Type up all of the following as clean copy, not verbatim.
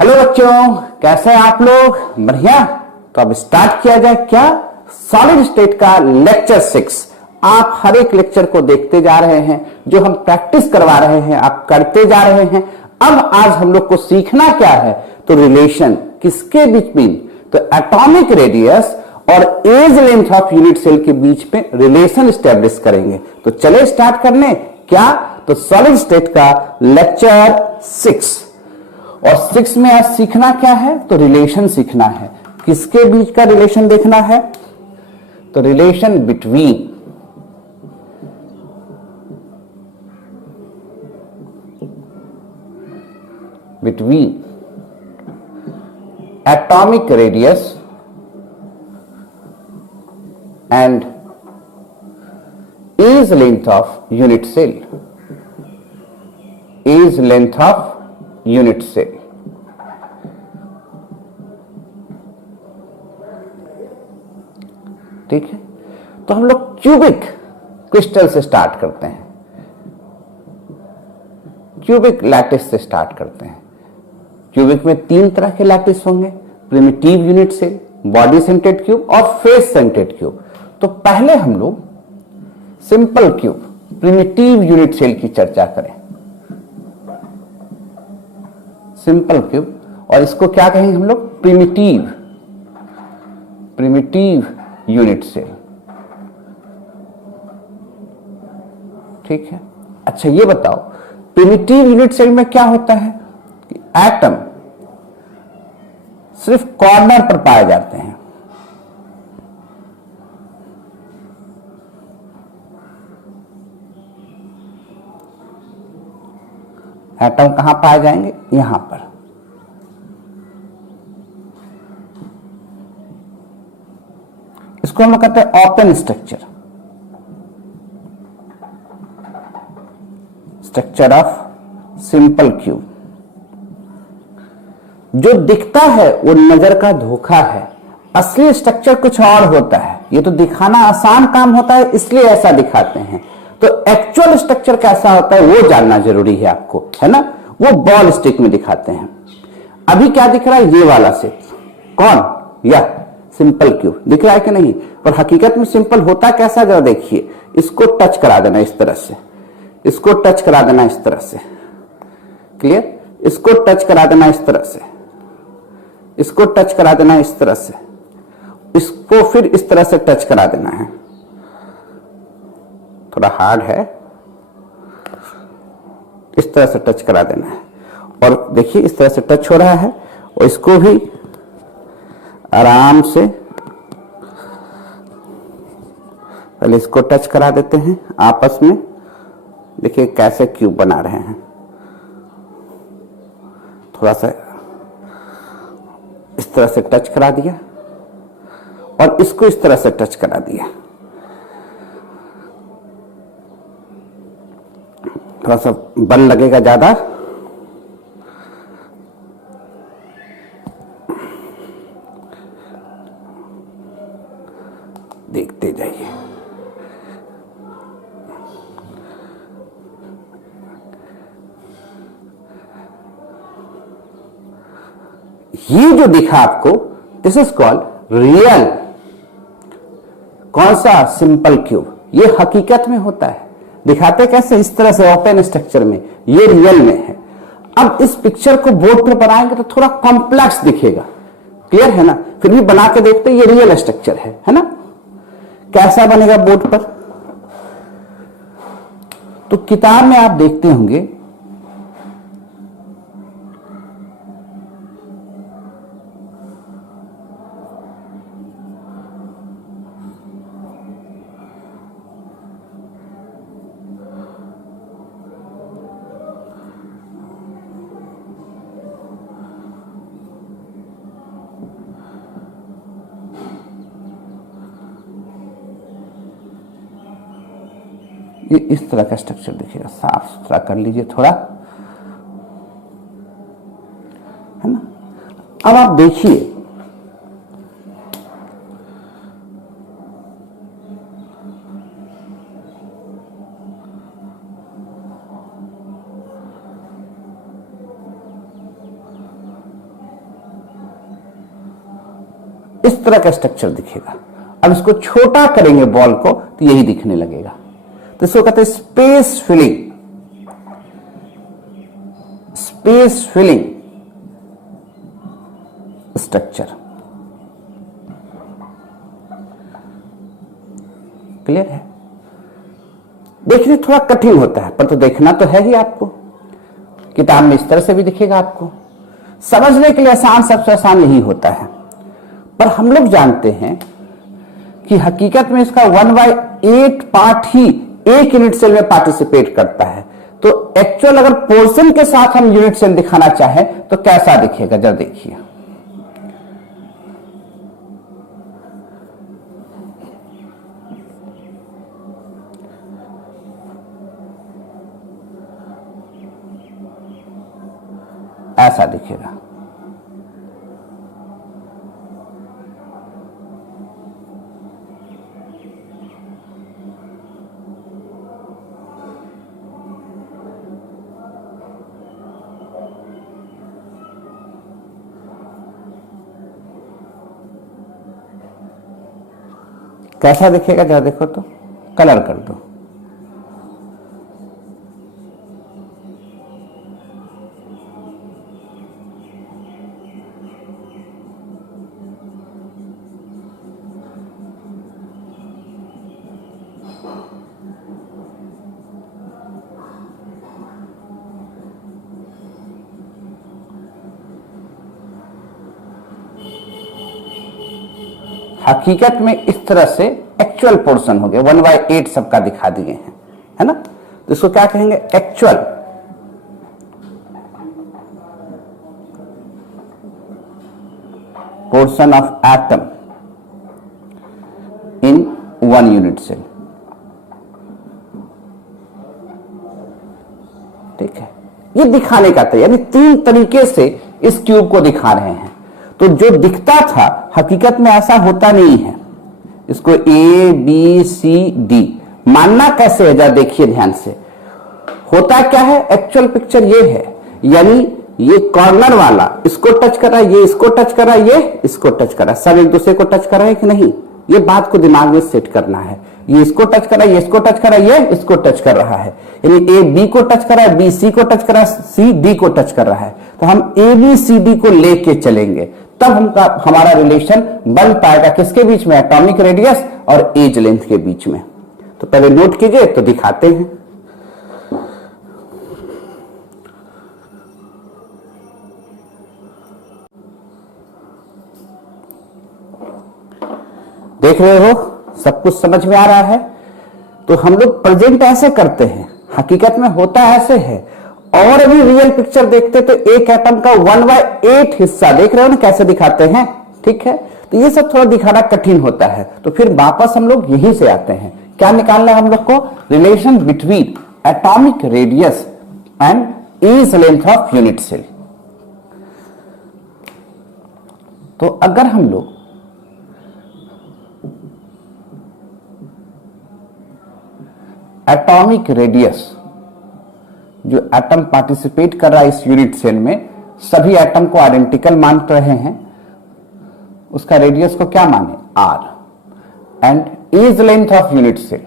Hello बच्चों, कैसे हैं आप लोग? बढ़िया। तो अब स्टार्ट किया जाए क्या? सॉलिड स्टेट का लेक्चर 6। आप हर एक लेक्चर को देखते जा रहे हैं, जो हम प्रैक्टिस करवा रहे हैं आप करते जा रहे हैं। अब आज हम लोग को सीखना क्या है? तो रिलेशन किसके बीच में? तो एटॉमिक रेडियस और edge length of unit cell के बीच में रिलेशन स्टैब्लिश करेंगे। तो चले स्टार्ट करने क्या? तो सॉलिड स्टेट का लेक्चर 6 और 6 में आज सीखना क्या है? तो रिलेशन सीखना है। किसके बीच का रिलेशन देखना है? तो relation between atomic radius and edge length of unit cell. Edge length of unit cell. ठीक है, तो हम लोग क्यूबिक क्रिस्टल से स्टार्ट करते हैं। क्यूबिक लैटिस से स्टार्ट करते हैं। क्यूबिक में 3 तरह के लैटिस होंगे, primitive unit cell, body centred cube और फेस सेंटर्ड क्यूब। तो पहले हम लोग simple cube primitive unit cell की चर्चा करें। सिंपल क्यूब, और इसको क्या कहेंगे हम लोग? Primitive unit cell. ठीक है, अच्छा ये बताओ, प्रिमिटिव यूनिट सेल में क्या होता है कि एटम सिर्फ कॉर्नर पर पाए जाते हैं। एटम कहां पाए जाएंगे? यहां पर। इसको हम लोग कहते हैं open structure. Structure of simple cube. जो दिखता है वो नजर का धोखा है, असली स्ट्रक्चर कुछ और होता है। ये तो दिखाना आसान काम होता है, इसलिए ऐसा दिखाते हैं। तो एक्चुअल स्ट्रक्चर कैसा होता है वो जानना जरूरी है आपको, है ना? वो बॉल स्टिक में दिखाते हैं। अभी क्या दिख रहा है? ये वाला शेप। कौन? या सिंपल क्यूब दिख रहा है कि नहीं? पर हकीकत में सिंपल होता कैसा, जरा देखिए। इसको टच करा देना इस तरह से, इसको टच करा देना इस तरह से। क्लियर? इसको टच करा देना इस तरह से, इसको टच करा देना इस तरह से, इसको फिर इस तरह से टच करा देना है। थोड़ा हार्ड है, इस तरह से टच करा देना है। और देखिए इस तरह से टच हो रहा है, और इसको भी आराम से पहले इसको टच करा देते हैं आपस में। देखिए कैसे क्यूब बना रहे हैं। थोड़ा सा इस तरह से टच करा दिया और इसको इस तरह से टच करा दिया। थोड़ा सा बल लगेगा ज्यादा। देखते जाइए। ये जो दिखा आपको, दिस इज कॉल्ड रियल। कौन सा? Simple cube. ये हकीकत में होता है। दिखाते कैसे? इस तरह से ओपन स्ट्रक्चर में। ये रियल में है। अब इस पिक्चर को बोर्ड पर बनाएंगे तो थोड़ा कॉम्प्लेक्स दिखेगा। क्लियर है ना? फिर भी बना के देखते ये रियल स्ट्रक्चर है ना? कैसा बनेगा बोर्ड पर? तो किताब में आप देखते होंगे ये इस तरह का स्ट्रक्चर दिखेगा। साफ सुथरा कर लीजिए थोड़ा, है ना? अब आप देखिए, इस तरह का स्ट्रक्चर दिखेगा। अब इसको छोटा करेंगे बॉल को तो यही दिखने लगेगा। तो इसको कहते हैं space filling, space filling structure. Clear है? देखने थोड़ा कठिन होता है पर तो देखना तो है ही आपको। किताब में इस तरह से भी दिखेगा आपको। समझने के लिए आसान, सबसे आसान यही होता है। पर हम लोग जानते हैं कि हकीकत में इसका 1/8 पार्ट ही एक यूनिट सेल में पार्टिसिपेट करता है। तो एक्चुअल अगर पोर्शन के साथ हम यूनिट सेल दिखाना चाहें तो कैसा दिखेगा, जरा देखिए। ऐसा दिखेगा। कैसा दिखेगा जरा देखो तो, कलर कर दो। हकीकत में इस तरह से एक्चुअल पोर्शन हो गया, 1/8 सबका दिखा दिए हैं, है ना। तो इसको क्या कहेंगे, actual portion of atom in 1 unit cell. ठीक है, ये दिखाने का था, यानी 3 तरीके से इस क्यूब को दिखा रहे हैं। तो जो दिखता था हकीकत में ऐसा होता नहीं है। इसको A B C D मानना कैसे है, जरा देखिए ध्यान से। होता क्या है, एक्चुअल पिक्चर ये है, यानी ये कॉर्नर वाला इसको टच कर रहा है, ये इसको टच कर रहा है, ये इसको टच कर रहा है, सब एक दूसरे को टच कर रहा है कि नहीं, ये बात को दिमाग में सेट करना है। ये इसको टच कर रहा है, ये इसको टच कर रहा है, ये इसको टच कर रहा है, यानी A B को टच कर रहा है, B C को टच कर रहा है, C D को टच कर रहा है। तो हम A B C D को लेके चलेंगे, तब हमारा रिलेशन बन पाएगा किसके बीच में, एटॉमिक रेडियस और एज लेंथ के बीच में। तो पहले नोट कीजिए तो दिखाते हैं। देख रहे हो, सब कुछ समझ में आ रहा है। तो हम लोग प्रेजेंट ऐसे करते हैं, हकीकत में होता ऐसे है। और अभी रियल पिक्चर देखते तो एक एटम का 1/8 हिस्सा देख रहे हो ना कैसे दिखाते हैं। ठीक है, तो ये सब थोड़ा दिखाना कठिन होता है। तो फिर वापस हम लोग यहीं से आते हैं, क्या निकालना है हम लोग को, relation between atomic radius and edge length of unit cell. तो अगर हम लोग एटॉमिक रेडियस, जो एटम पार्टिसिपेट कर रहा है इस यूनिट सेल में, सभी एटम को आइडेंटिकल मान रहे हैं, उसका रेडियस को क्या माने, r, and edge length of unit cell,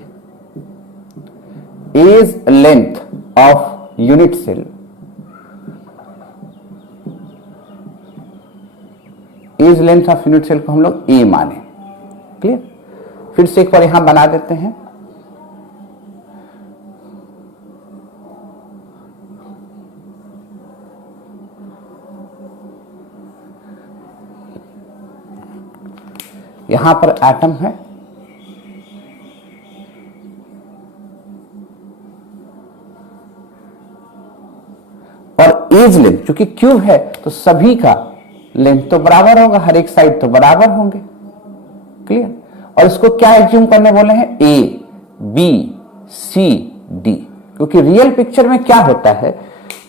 edge length of unit cell, edge length of unit cell को हम लोग a माने। क्लियर? फिर से एक बार यहां बना देते हैं। यहां पर एटम है, और एज लेंथ, क्योंकि क्यूब है तो सभी का लेंथ तो बराबर होगा, हर एक साइड तो बराबर होंगे। क्लियर? और इसको क्या एज्यूम करने बोले हैं, A B C D, क्योंकि रियल पिक्चर में क्या होता है,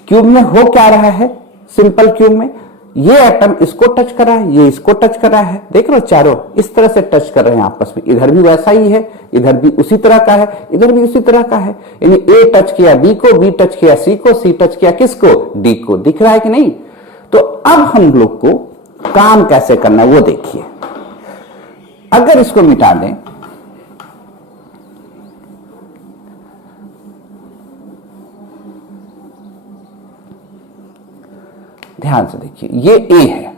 क्यूब में हो क्या रहा है, सिंपल क्यूब में ये एटम इसको टच कर रहा है, ये इसको टच कर रहा है, देख लो चारों इस तरह से टच कर रहे हैं आपस में। इधर भी वैसा ही है, इधर भी उसी तरह का है, इधर भी उसी तरह का है, यानी A टच किया B को, B टच किया C को, C टच किया किसको, D को। दिख रहा है कि नहीं? तो अब हम लोग को काम कैसे करना है वो देखिए। अगर इसको मिटा दें, ध्यान से देखिए, ये A है,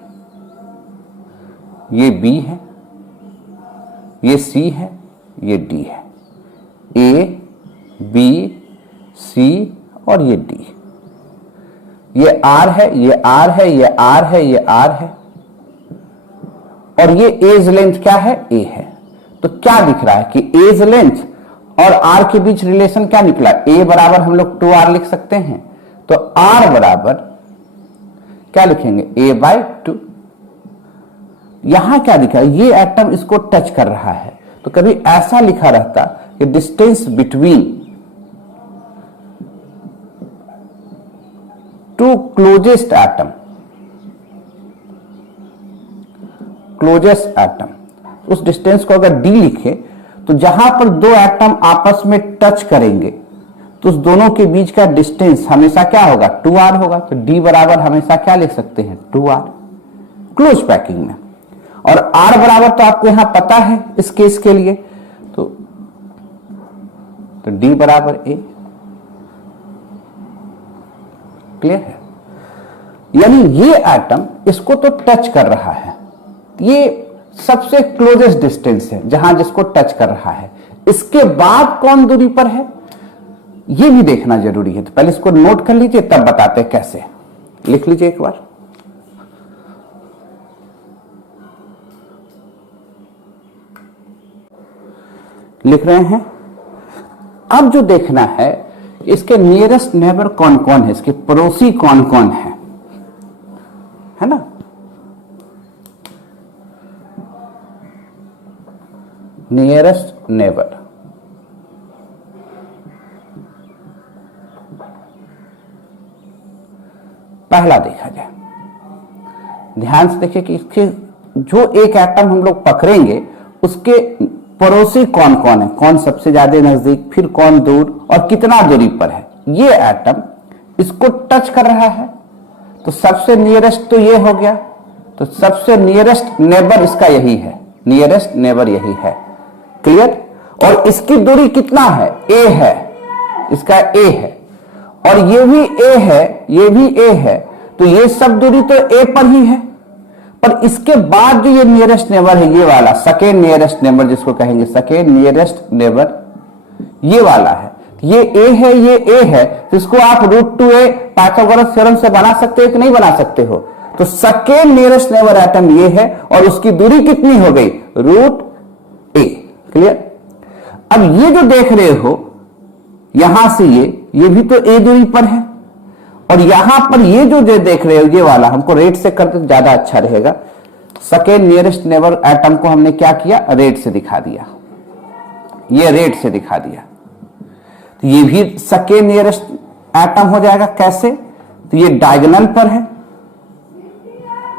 ये B है, ये C है, ये D है। A, B, C और ये D। ये R है, ये R है, ये R है, ये R है, और ये एज लेंथ क्या है? A है। तो क्या दिख रहा है कि एज लेंथ और R के बीच रिलेशन क्या निकला? A बराबर हम लोग 2R लिख सकते हैं, तो R बराबर क्या लिखेंगे? A/2। यहां क्या दिखा? ये एटम इसको टच कर रहा है, तो कभी ऐसा लिखा रहता कि distance between two closest atom, closest atom, उस डिस्टेंस को अगर d लिखे तो जहां पर दो एटम आपस में टच करेंगे तो उस दोनों के बीच का डिस्टेंस हमेशा क्या होगा? 2r होगा। तो d बराबर हमेशा क्या लिख सकते हैं? 2r, क्लोज पैकिंग में। और r बराबर तो आपको यहां पता है इस केस के लिए, तो d बराबर a। क्लियर है? यानी ये एटम इसको तो टच कर रहा है, ये सबसे क्लोजेस्ट डिस्टेंस है जहां जिसको टच कर रहा है। इसके बाद कौन दूरी पर है ये भी देखना जरूरी है। तो पहले इसको नोट कर लीजिए, तब बताते हैं कैसे। लिख लीजिए एक बार। लिख रहे हैं। अब जो देखना है इसके नियरेस्ट नेबर कौन कौन है, इसके पड़ोसी कौन कौन है ना? नियरेस्ट नेबर, पहला देखा जाए, ध्यान से देखिए कि इसके जो एक एटम हम लोग पकड़ेंगे उसके पड़ोसी कौन कौन है, कौन सबसे ज्यादा नजदीक, फिर कौन दूर और कितना दूरी पर है। ये एटम इसको टच कर रहा है, तो सबसे नियरेस्ट तो ये हो गया, तो सबसे नियरेस्ट नेबर इसका यही है, नियरेस्ट नेबर यही है। क्लियर? और इसकी दूरी कितना है? a है, इसका a है, और ये भी a है, ये भी a है, तो ये सब दूरी तो a पर ही है। पर इसके बाद जो ये नियरेस्ट नेबर है, ये वाला सेकेंड नियरेस्ट नेबर जिसको कहेंगे सेकेंड नियरेस्ट नेबर, ये वाला है, ये a है, ये a है, तो इसको आप √2a पाइथागोरस थ्योरम से बना सकते हो कि नहीं बना सकते हो? तो सेकेंड नियरेस्ट नेबर एटम ये है और उसकी दूरी कितनी हो गई? √a। क्लियर? अब ये जो देख रहे हो यहां से ये भी तो a दूरी पर है, और यहां पर ये जो देख रहे हो ये वाला, हमको रेट से करते तो ज्यादा अच्छा रहेगा। सेकेंड नियरेस्ट नेबर एटम को हमने क्या किया? रेट से दिखा दिया, ये रेट से दिखा दिया, तो ये भी सेकेंड नियरेस्ट एटम हो जाएगा। कैसे? तो ये डायगोनल पर है,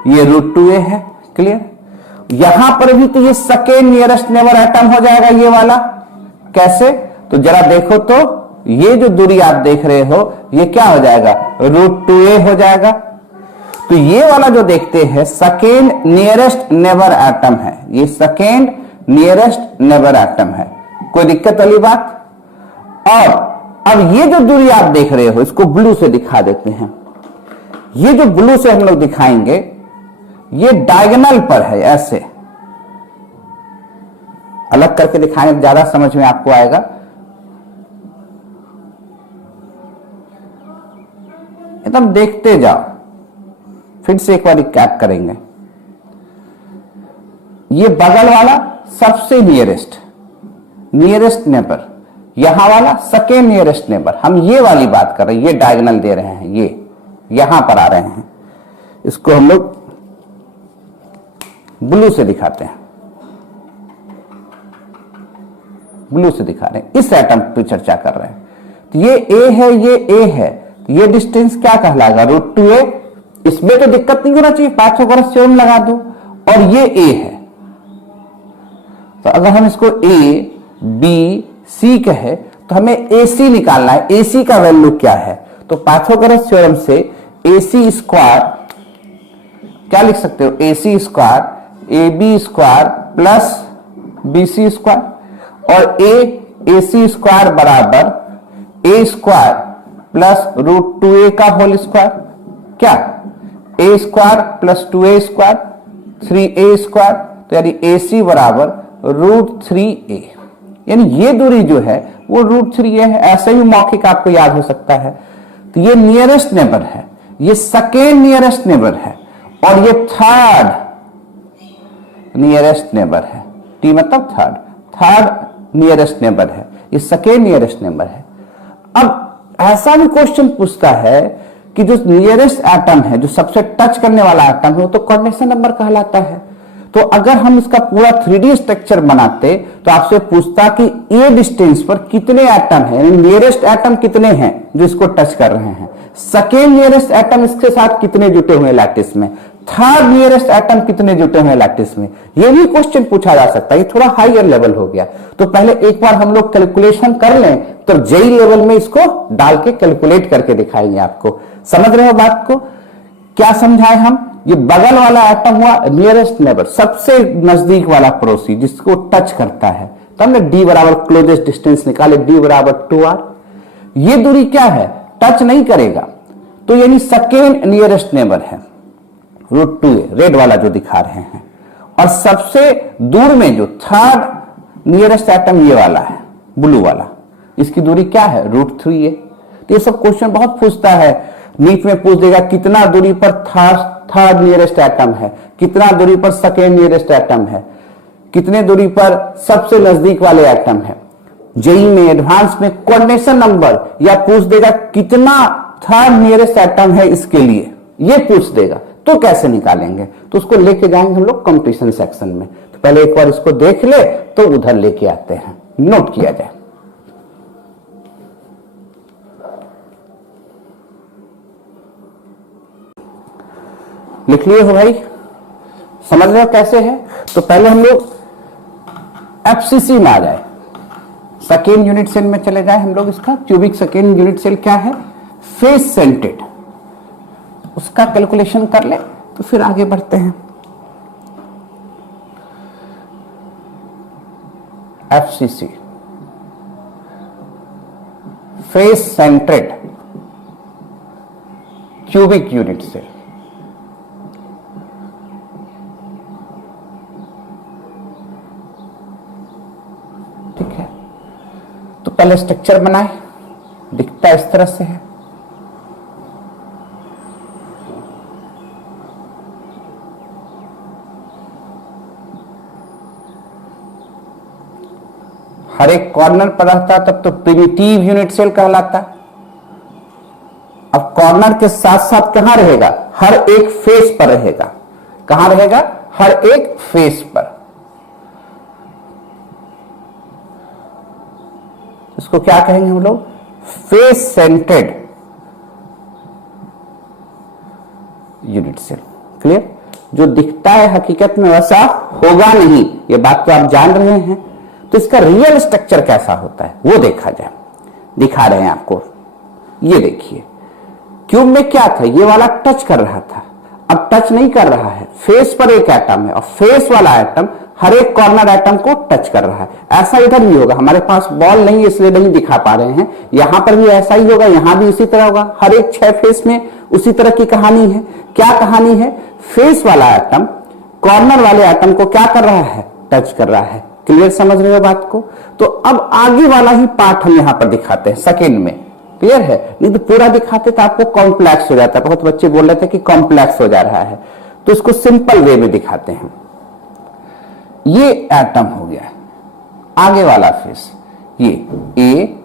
ये √2a है। क्लियर? यहां पर भी तो ये सेकेंड नियरेस्ट नेबर एटम हो जाएगा, ये वाला। कैसे? तो जरा देखो तो ये जो दूरी आप देख रहे हो ये क्या हो जाएगा? √2a हो जाएगा। तो ये वाला जो देखते हैं सेकेंड नियरेस्ट नेबर एटम है, ये सेकेंड नियरेस्ट नेबर एटम है। कोई दिक्कत वाली बात? और अब ये जो दूरी आप देख रहे हो इसको ब्लू से दिखा देते हैं। ये जो ब्लू से हम लोग दिखाएंगे ये डायगोनल पर है, ऐसे अलग करके दिखाएंगे, ज्यादा समझ में आपको आएगा। एकदम देखते जाओ, फिर से एक बार कैप करेंगे। ये बगल वाला सबसे नियरेस्ट नेबर, यहां वाला सेकेंड नियरेस्ट नेबर। हम ये वाली बात कर रहे हैं, ये डायगोनल दे रहे हैं, ये यहां पर आ रहे हैं, इसको हम लोग ब्लू से दिखाते हैं, ब्लू से दिखा रहे हैं, इस एटम पर चर्चा कर रहे हैं। तो ये a है, ये a है, ये डिस्टेंस क्या कहलाएगा? √2a। इसमें तो दिक्कत नहीं होना चाहिए, पाइथागोरस थ्योरम लगा दो। और ये a है, तो अगर हम इसको a b c कहे तो हमें ac निकालना है। ac का वैल्यू क्या है? तो पाइथागोरस थ्योरम से ac स्क्वायर क्या लिख सकते हो? ac square ab square plus B C square और ए सी स्क्वायर बराबर ए स्क्वायर प्लस रूट 2a का होल स्क्वायर, क्या a square plus 2a square 3a square, तो यानी ए सी बराबर रूट 3a, यानी ये दूरी जो है वो रूट 3a है। ऐसे ही मौखिक आपको याद हो सकता है। तो ये नियरेस्ट नेबर है, ये सेकेंड नियरेस्ट नेबर है और ये थर्ड नियरेस्ट नेबर है। टी मतलब थर्ड नियरेस्ट नेबर है, ये सेकेंड नियरेस्ट नेबर है। अब ऐसा भी क्वेश्चन पूछता है कि जो नियरेस्ट एटम है, जो सबसे टच करने वाला एटम है, वो तो कोऑर्डिनेशन नंबर कहलाता है। तो अगर हम इसका पूरा 3D स्ट्रक्चर बनाते तो आपसे पूछता कि ये डिस्टेंस पर कितने एटम है, नियरेस्ट एटम कितने हैं जो इसको टच कर रहे हैं, सेकेंड नियरेस्ट एटम इसके साथ कितने जुटे हुए लैटिस में, थर्ड नियरेस्ट एटम कितने जुटे हुए लैटिस में, ये भी क्वेश्चन पूछा जा सकता है। ये थोड़ा हायर लेवल हो गया, तो पहले एक बार हम लोग कैलकुलेशन कर लें, तो जेई लेवल में इसको डाल के कैलकुलेट करके दिखाएंगे आपको। समझ रहे हो बात को? क्या समझाए हम? ये बगल वाला एटम हुआ नियरेस्ट नेबर, सबसे नजदीक वाला पड़ोसी जिसको टच करता है। तो हमने डी बराबर क्लोजेस्ट डिस्टेंस निकाले, डी बराबर 2r। ये दूरी क्या है? टच नहीं करेगा, तो यानी सेकेंड नियरेस्ट नेबर है रूट 2a, रेड वाला जो दिखा रहे हैं। और सबसे दूर में जो थर्ड नियरेस्ट एटम ये वाला है, ब्लू वाला, इसकी दूरी क्या है? Root 3a। तो ये सब क्वेश्चन बहुत पूछता है, नीट में पूछ देगा कितना दूरी पर थर्ड नियरेस्ट एटम है, कितना दूरी पर सेकेंड नियरेस्ट एटम है, कितने दूरी पर सबसे नजदीक वाले एटम है। जेई में एडवांस में कोऑर्डिनेशन नंबर या पूछ देगा कितना थर्ड नियरेस्ट एटम है इसके लिए, ये पूछ देगा। तो कैसे निकालेंगे? तो उसको लेके जाएंगे हम लोग कंपटीशन सेक्शन में। तो पहले एक बार इसको देख ले, तो उधर लेके आते हैं, नोट किया जाए। लिख लिए हो भाई? समझ रहे हो कैसे है? तो पहले हम लोग एफसीसी में आ जाए, सेकेंड यूनिट सेल में चले जाए हम लोग। इसका क्यूबिक सेकेंड यूनिट सेल क्या है? फेस सेंटेड, उसका कैलकुलेशन कर ले तो फिर आगे बढ़ते हैं। FCC face centred cubic unit cell. ठीक है, तो पहले स्ट्रक्चर बनाए, दिखता इस तरह से है। हर एक कॉर्नर पर रहता तब तो प्रिमिटिव यूनिट सेल कहलाता। अब कॉर्नर के साथ साथ कहां रहेगा? हर एक फेस पर रहेगा। कहां रहेगा? हर एक फेस पर। इसको क्या कहेंगे हम लोग? Face centred unit cell. Clear? जो दिखता है हकीकत में वैसा होगा नहीं, ये बात तो आप जान रहे हैं। तो इसका रियल स्ट्रक्चर कैसा होता है वो देखा जाए। दिखा रहे हैं आपको, ये देखिए। क्यूब में क्या था? ये वाला टच कर रहा था, अब टच नहीं कर रहा है। फेस पर एक एटम है और फेस वाला एटम हर एक कॉर्नर एटम को टच कर रहा है। ऐसा इधर भी होगा, हमारे पास बॉल नहीं है इसलिए नहीं दिखा पा रहे हैं। यहां पर भी ऐसा ही होगा, यहां भी उसी तरह होगा। हर एक 6 फेस में उसी तरह की कहानी है। क्या कहानी है? फेस वाला एटम कॉर्नर वाले एटम को क्या कर रहा है? टच कर रहा है। क्लियर? समझ रहे हो बात को? तो अब आगे वाला ही पार्ट हम यहां पर दिखाते हैं सेकेंड में। क्लियर है? नहीं तो पूरा दिखाते तो आपको कॉम्प्लेक्स हो जाता है। बहुत बच्चे बोल रहे थे कि कॉम्प्लेक्स हो जा रहा है, तो इसको सिंपल वे में दिखाते हैं। ये एटम हो गया आगे वाला फेस, ये ए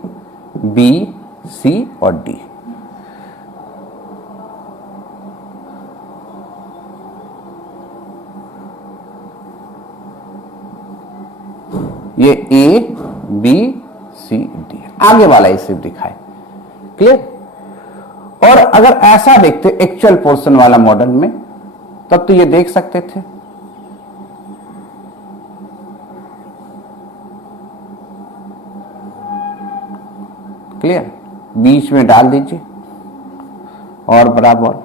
बी सी और डी। ये ए बी सी डी आगे वाला ही सिर्फ दिखाए। क्लियर? और अगर ऐसा देखते एक्चुअल पोर्शन वाला मॉडल में, तब तो ये देख सकते थे। क्लियर? बीच में डाल दीजिए और बराबर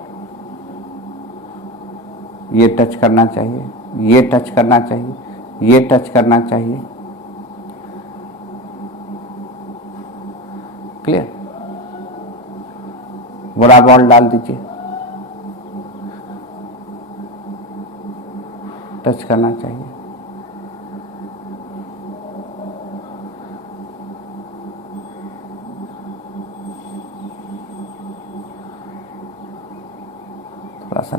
ये टच करना चाहिए, ये टच करना चाहिए, ये टच करना चाहिए। क्लियर? बड़ा बॉल डाल दीजिए, टच करना चाहिए। थोड़ा सा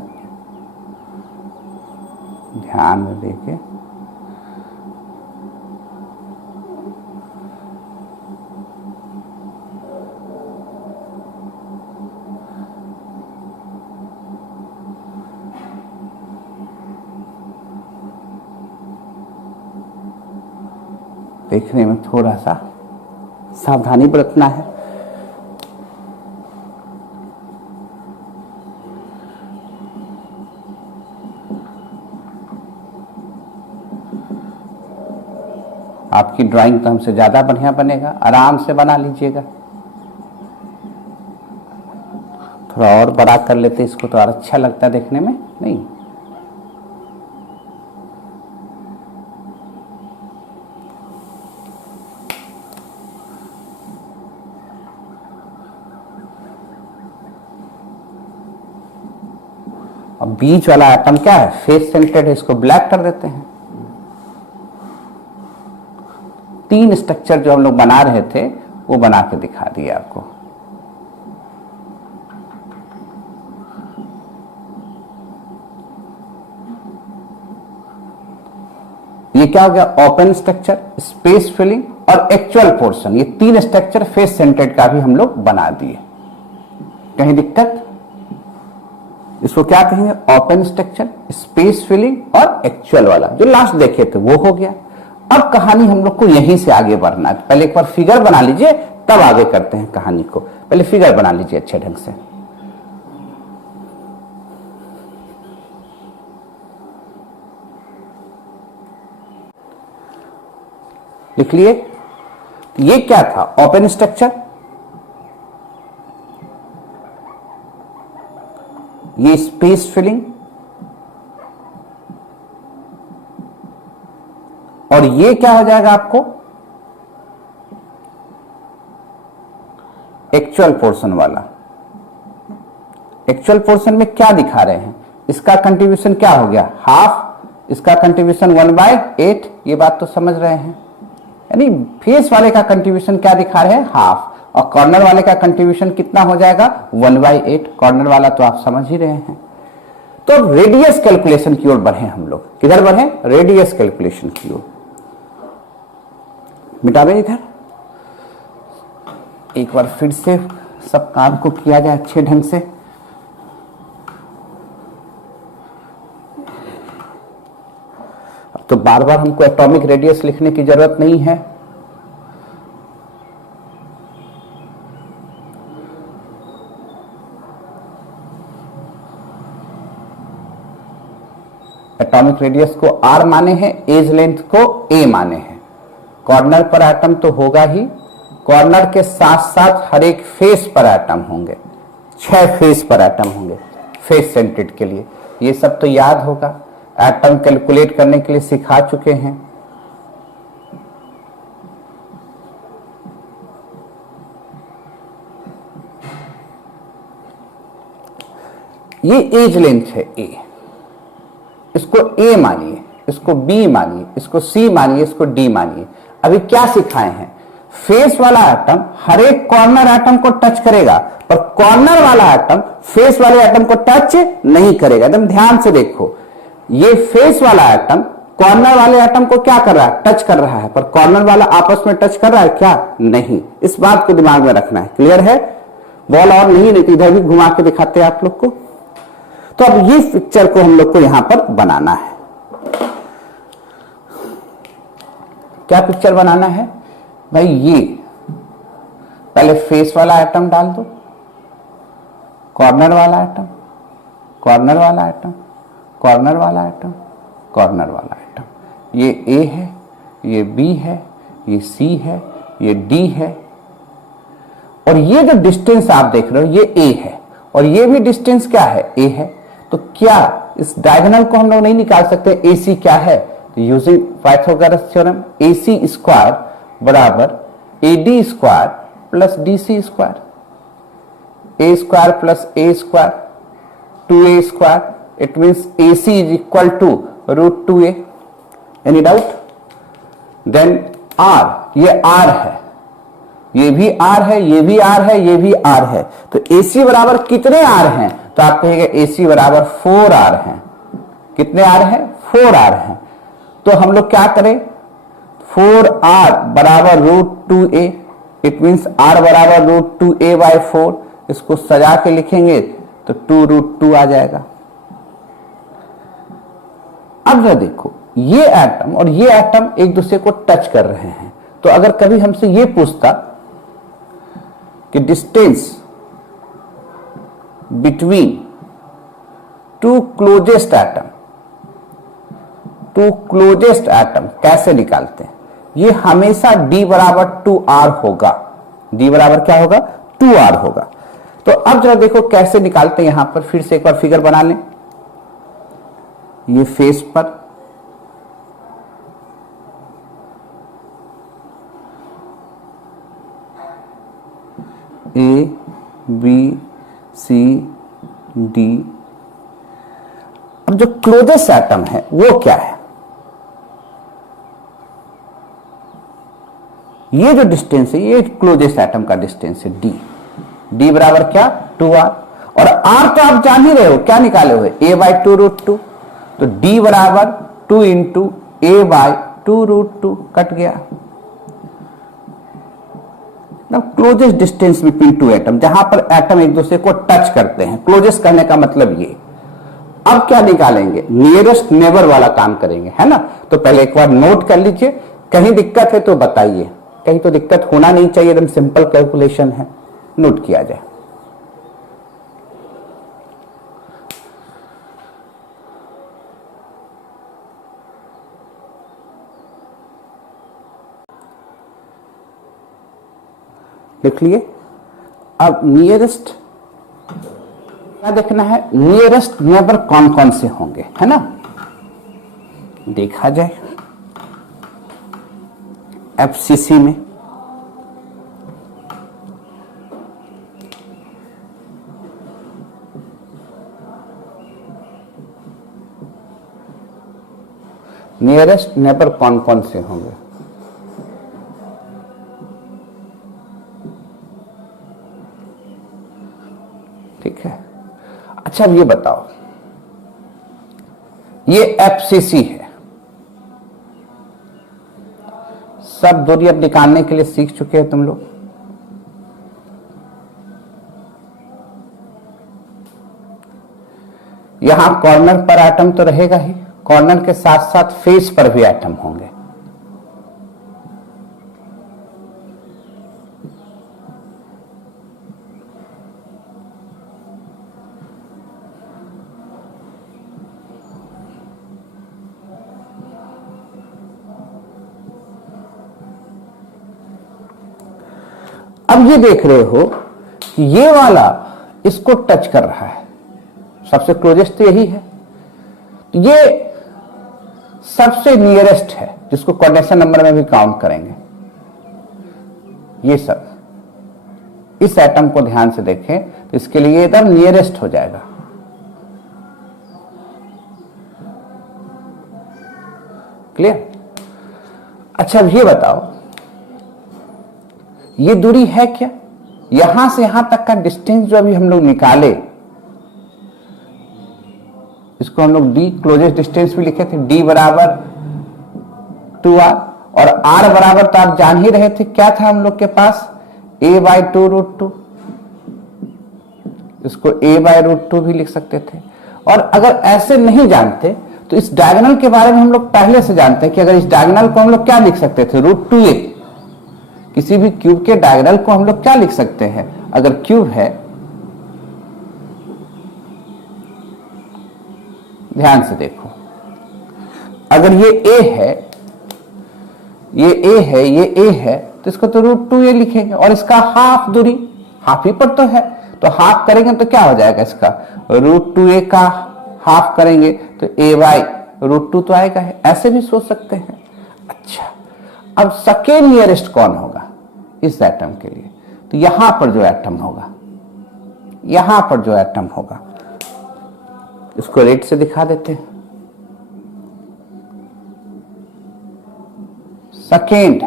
ध्यान में देके देखने में थोड़ा सा सावधानी बरतना है। आपकी ड्राइंग तो हमसे ज्यादा बढ़िया बनेगा, आराम से बना लीजिएगा। थोड़ा और बड़ा कर लेते इसको तो और अच्छा लगता है देखने में, नहीं? अब बीच वाला आइटम क्या है? फेस सेंटर्ड है, इसको ब्लैक कर देते हैं। 3 स्ट्रक्चर जो हम लोग बना रहे थे वो बना के दिखा दिए आपको। ये क्या हो गया? ओपन स्ट्रक्चर, स्पेस फिलिंग और एक्चुअल पोर्शन। ये 3 स्ट्रक्चर फेस सेंटर्ड का भी हम लोग बना दिए। कहीं दिक्कत? इसको क्या कहेंगे? ओपन स्ट्रक्चर, स्पेस फिलिंग और एक्चुअल वाला जो लास्ट देखे थे वो हो गया। अब कहानी हम लोग को यहीं से आगे बढ़ना है। पहले एक बार फिगर बना लीजिए, तब आगे करते हैं कहानी को। पहले फिगर बना लीजिए अच्छे ढंग से। लिख लिए? ये क्या था? ओपन स्ट्रक्चर, ये स्पेस फिलिंग और ये क्या हो जाएगा आपको? एक्चुअल पोर्शन वाला। एक्चुअल पोर्शन में क्या दिखा रहे हैं? इसका कंट्रीब्यूशन क्या हो गया? हाफ, इसका कंट्रीब्यूशन 1/8। ये बात तो समझ रहे हैं? यानी फेस वाले का कंट्रीब्यूशन क्या दिखा रहे हैं? हाफ, और कॉर्नर वाले का कंट्रीब्यूशन कितना हो जाएगा? 1/8। कॉर्नर वाला तो आप समझ ही रहे हैं। तो रेडियस कैलकुलेशन की ओर बढ़े हम लोग। किधर बढ़े? रेडियस कैलकुलेशन की ओर। मिटावे इधर। एक बार फिर से सब काम को किया जाए अच्छे ढंग से। अब तो बार बार हमको एटॉमिक रेडियस लिखने की जरूरत नहीं है। एटॉमिक रेडियस को आर माने हैं, एज लेंथ को ए माने हैं। कॉर्नर पर एटम तो होगा ही, कॉर्नर के साथ साथ हर एक फेस पर एटम होंगे। 6 फेस पर एटम होंगे फेस सेंटर्ड के लिए। ये सब तो याद होगा, एटम कैलकुलेट करने के लिए सिखा चुके हैं। ये एज लेंथ है ए, इसको ए मानिए, इसको बी मानिए, इसको सी मानिए, इसको डी मानिए। अभी क्या सिखाए हैं? फेस वाला एटम हर एक कॉर्नर एटम को टच करेगा, पर कॉर्नर वाला एटम फेस वाले एटम को टच नहीं करेगा। एकदम ध्यान से देखो, ये फेस वाला एटम कॉर्नर वाले एटम को क्या कर रहा है? टच कर रहा है, पर कॉर्नर वाला आपस में टच कर रहा है क्या? नहीं। इस बात को दिमाग में रखना है। क्लियर है? बॉल और नहीं तो इधर भी घुमा के दिखाते हैं आप लोग को। तो अब ये पिक्चर को हम लोग को यहां पर बनाना है। क्या पिक्चर बनाना है भाई? ये पहले फेस वाला एटम डाल दो, कॉर्नर वाला एटम, कॉर्नर वाला एटम, कॉर्नर वाला एटम, कॉर्नर वाला एटम। ये ए है, ये बी है, ये सी है, ये डी है, और ये जो डिस्टेंस आप देख रहे हो ये ए है, और ये भी डिस्टेंस क्या है? ए है। तो क्या इस डायगोनल को हम लोग नहीं निकाल सकते? AC क्या है? तो using Pythagoras theorem AC square बराबर AD square plus DC square, A square plus A square 2A square, it means AC is equal to √2A। Any doubt? Then R, ये R है, ये भी R है, ये भी R है, ये भी R है, तो AC बराबर कितने R हैं? तो आप कहेंगे AC बराबर 4R हैं। कितने R हैं? 4R हैं। तो हम लोग क्या करें? 4R बराबर √2A, इट मीन्स R बराबर √2A बाय 4, इसको सजा के लिखेंगे तो 2√2 आ जाएगा। अब जरा देखो, ये एटम और ये एटम एक दूसरे को टच कर रहे हैं, तो अगर कभी हमसे ये पूछता कि distance between two closest atom कैसे निकालते हैं? ये हमेशा D बराबर 2R होगा। D बराबर क्या होगा? 2R होगा। तो अब जरा देखो कैसे निकालते हैं। यहां पर फिर से एक बार फिगर बना लें। ये फेस पर A B C D, अब जो क्लोजेस्ट एटम है वो क्या है? ये जो डिस्टेंस है ये क्लोजेस्ट एटम का डिस्टेंस है D बराबर क्या? 2R। और R तो आप जान ही रहे हो, क्या निकाले हुए? A बाई 2√2, तो D बराबर 2 इंटू A बाई 2√2 कट गया। Closest distance between two atom, जहां पर एटम एक दूसरे को टच करते हैं, क्लोजेस्ट करने का मतलब ये। अब क्या निकालेंगे? नियरेस्ट नेबर वाला काम करेंगे, है ना? तो पहले एक बार नोट कर लीजिए, कहीं दिक्कत है तो बताइए, कहीं तो दिक्कत होना नहीं चाहिए, एकदम सिंपल कैलकुलेशन है, नोट किया जाए। लिख लिए। अब नियरेस्ट क्या देखना है? नियरेस्ट नेबर कौन कौन से होंगे, है ना? देखा जाए। FCC में नियरेस्ट नेबर कौन कौन से होंगे? ठीक है। अच्छा अब ये बताओ, ये FCC है, सब दूरी अब निकालने के लिए सीख चुके हैं तुम लोग। यहां कॉर्नर पर एटम तो रहेगा ही, कॉर्नर के साथ साथ फेस पर भी एटम होंगे। अब ये देख रहे हो कि ये वाला इसको टच कर रहा है, सबसे क्लोजेस्ट तो यही है, ये सबसे नियरेस्ट है, जिसको कोऑर्डिनेशन नंबर में भी काउंट करेंगे। ये सब इस एटम को ध्यान से देखें तो इसके लिए एकदम नियरेस्ट हो जाएगा। क्लियर? अच्छा अब ये बताओ, ये दूरी है क्या? यहां से यहां तक का डिस्टेंस जो अभी हम लोग निकाले, इसको हम लोग D क्लोजेस्ट डिस्टेंस भी लिखे थे, D बराबर 2R, और R बराबर तो आप जान ही रहे थे, क्या था हम लोग के पास? A बाई 2√2, इसको A बाई √2 भी लिख सकते थे। और अगर ऐसे नहीं जानते तो इस डायगोनल के बारे में हम लोग पहले से जानते हैं कि अगर इस डायगोनल को हम लोग क्या लिख सकते थे? √2A। किसी भी क्यूब के डायगोनल को हम लोग क्या लिख सकते हैं? अगर क्यूब है, ध्यान से देखो, अगर ये A है, ये A है, ये A है, तो इसको तो √2A लिखेंगे, और इसका हाफ दूरी, हाफ ही पर तो है, तो हाफ करेंगे तो क्या हो जाएगा? इसका √2A का हाफ करेंगे तो A बाई √2 तो आएगा है, ऐसे भी सोच सकते हैं। अच्छा, अब सेकेंड नियरेस्ट कौन होगा इस एटम के लिए? तो यहां पर जो एटम होगा, यहां पर जो एटम होगा, इसको रेड से दिखा देते हैं। Second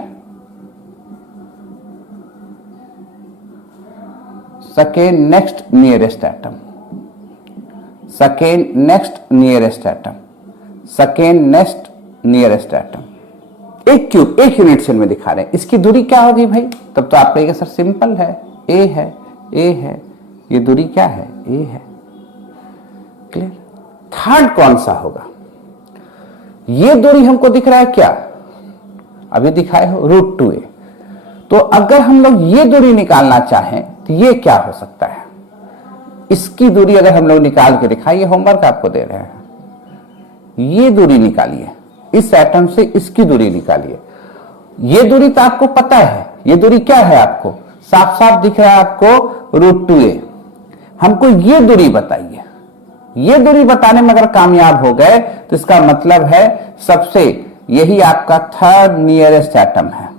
next nearest atom, second next nearest atom, second next nearest atom, एक क्यूब एक यूनिट सेल में दिखा रहे हैं। इसकी दूरी क्या होगी भाई? तब तो आप कहेंगे सर सिंपल है, ए है, ए है, ये दूरी क्या है? ए है। क्लियर? थर्ड कौन सा होगा? ये दूरी हमको दिख रहा है क्या? अभी दिखाए हो √2a। तो अगर हम लोग ये दूरी निकालना चाहें तो ये क्या हो सकता है? इसकी दूरी अगर हम लोग निकाल के दिखाएं, ये होमवर्क आपको दे रहे हैं, ये दूरी निकालिए, इस एटम से इसकी दूरी निकालिए। ये दूरी तो आपको पता है, ये दूरी क्या है? आपको साफ साफ दिख रहा है आपको √2a। हमको ये दूरी बताइए। ये दूरी बताने में अगर कामयाब हो गए तो इसका मतलब है सबसे, यही आपका थर्ड नियरेस्ट एटम है।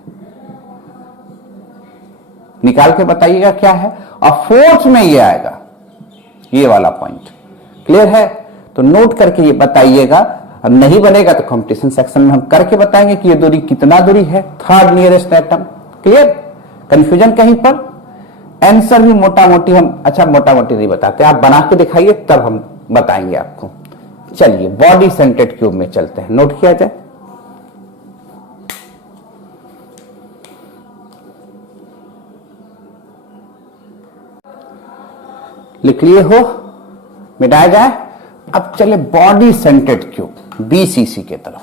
निकाल के बताइएगा क्या है। और फोर्थ में ये आएगा, ये वाला पॉइंट। क्लियर है? तो नोट करके ये बताइएगा। अब नहीं बनेगा तो कंपटीशन सेक्शन में हम करके बताएंगे कि ये दूरी कितना दूरी है third nearest atom. Clear? Confusion कहीं पर? आंसर भी मोटा मोटी हम, अच्छा मोटा मोटी नहीं बताते, आप बना के दिखाइए तब हम बताएंगे आपको। चलिए बॉडी सेंटर्ड क्यूब में चलते हैं, नोट किया जाए। लिख लिए हो? मिटाया जाए। अब चले बॉडी सेंटर्ड क्यूब बीसीसी के तरफ।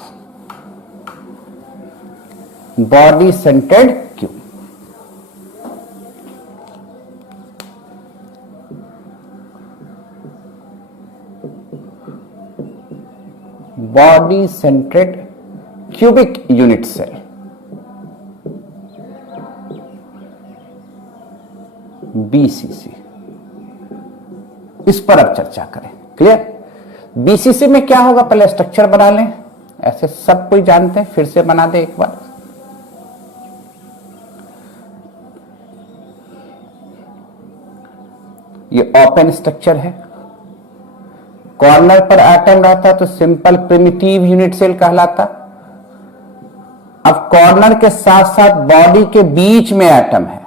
Body centred cube, body centred cubic unit cell, BCC, इस पर अब चर्चा करें। क्लियर? बीसीसी में क्या होगा, पहले स्ट्रक्चर बना लें, ऐसे सब कोई जानते हैं, फिर से बना दे एक बार। ये ओपन स्ट्रक्चर है, कॉर्नर पर एटम रहता तो सिंपल प्रिमिटिव यूनिट सेल कहलाता। अब कॉर्नर के साथ साथ बॉडी के बीच में एटम है,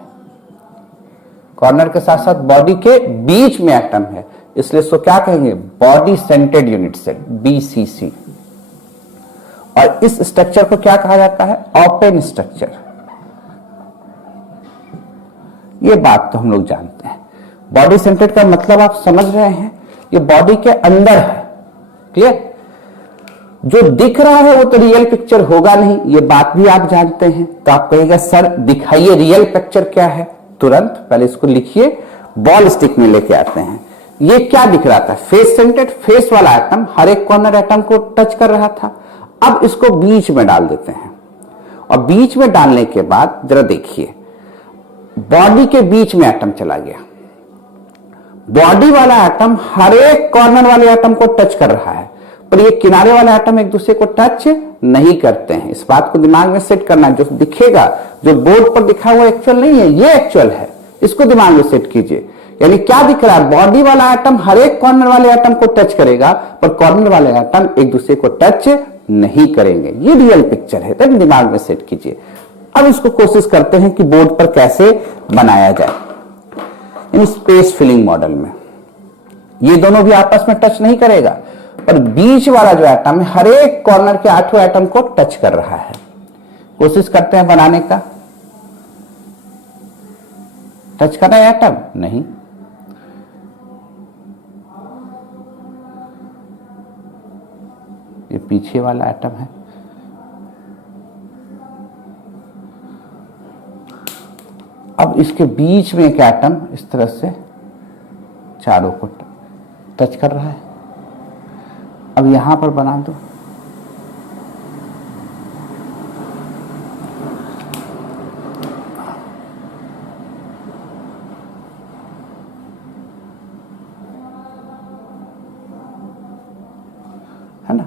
कॉर्नर के साथ साथ बॉडी के बीच में एटम है, इसलिए इसको क्या कहेंगे? Body centred unit cell, BCC. और इस स्ट्रक्चर को क्या कहा जाता है? Open structure. ये बात तो हम लोग जानते हैं। बॉडी सेंटर्ड का मतलब आप समझ रहे हैं, ये बॉडी के अंदर है। क्लियर? जो दिख रहा है वो तो रियल पिक्चर होगा नहीं, ये बात भी आप जानते हैं। तो आप कहिएगा सर दिखाइए रियल पिक्चर क्या है। तुरंत पहले इसको लिखिए, बॉल स्टिक में लेके आते हैं। ये क्या दिख रहा था? फेस सेंटर्ड, फेस वाला एटम हर एक कॉर्नर एटम को टच कर रहा था। अब इसको बीच में डाल देते हैं, और बीच में डालने के बाद जरा देखिए, बॉडी के बीच में एटम चला गया। बॉडी वाला एटम हर एक कॉर्नर वाले एटम को टच कर रहा है, पर ये किनारे वाले एटम एक दूसरे को टच नहीं करते हैं। इस बात को दिमाग में सेट करना। जो दिखेगा, जो बोर्ड पर दिखा हुआ एक्चुअल नहीं है, ये एक्चुअल है, इसको दिमाग में सेट कीजिए। यानी क्या दिख रहा है? बॉडी वाला एटम हर एक कॉर्नर वाले एटम को टच करेगा, पर कॉर्नर वाले एटम एक दूसरे को टच नहीं करेंगे। ये रियल पिक्चर है, तब दिमाग में सेट कीजिए। अब इसको कोशिश करते हैं कि बोर्ड पर कैसे बनाया जाए। इन स्पेस फिलिंग मॉडल में ये दोनों भी आपस में टच नहीं करेगा, पर बीच वाला जो एटम है हर एक कॉर्नर के 8 एटम को टच कर रहा है। कोशिश करते हैं बनाने का। टच कर रहा है एटम? नहीं। ये पीछे वाला एटम है, अब इसके बीच में एक एटम इस तरह से चारों को टच कर रहा है। अब यहां पर बना दो, है ना?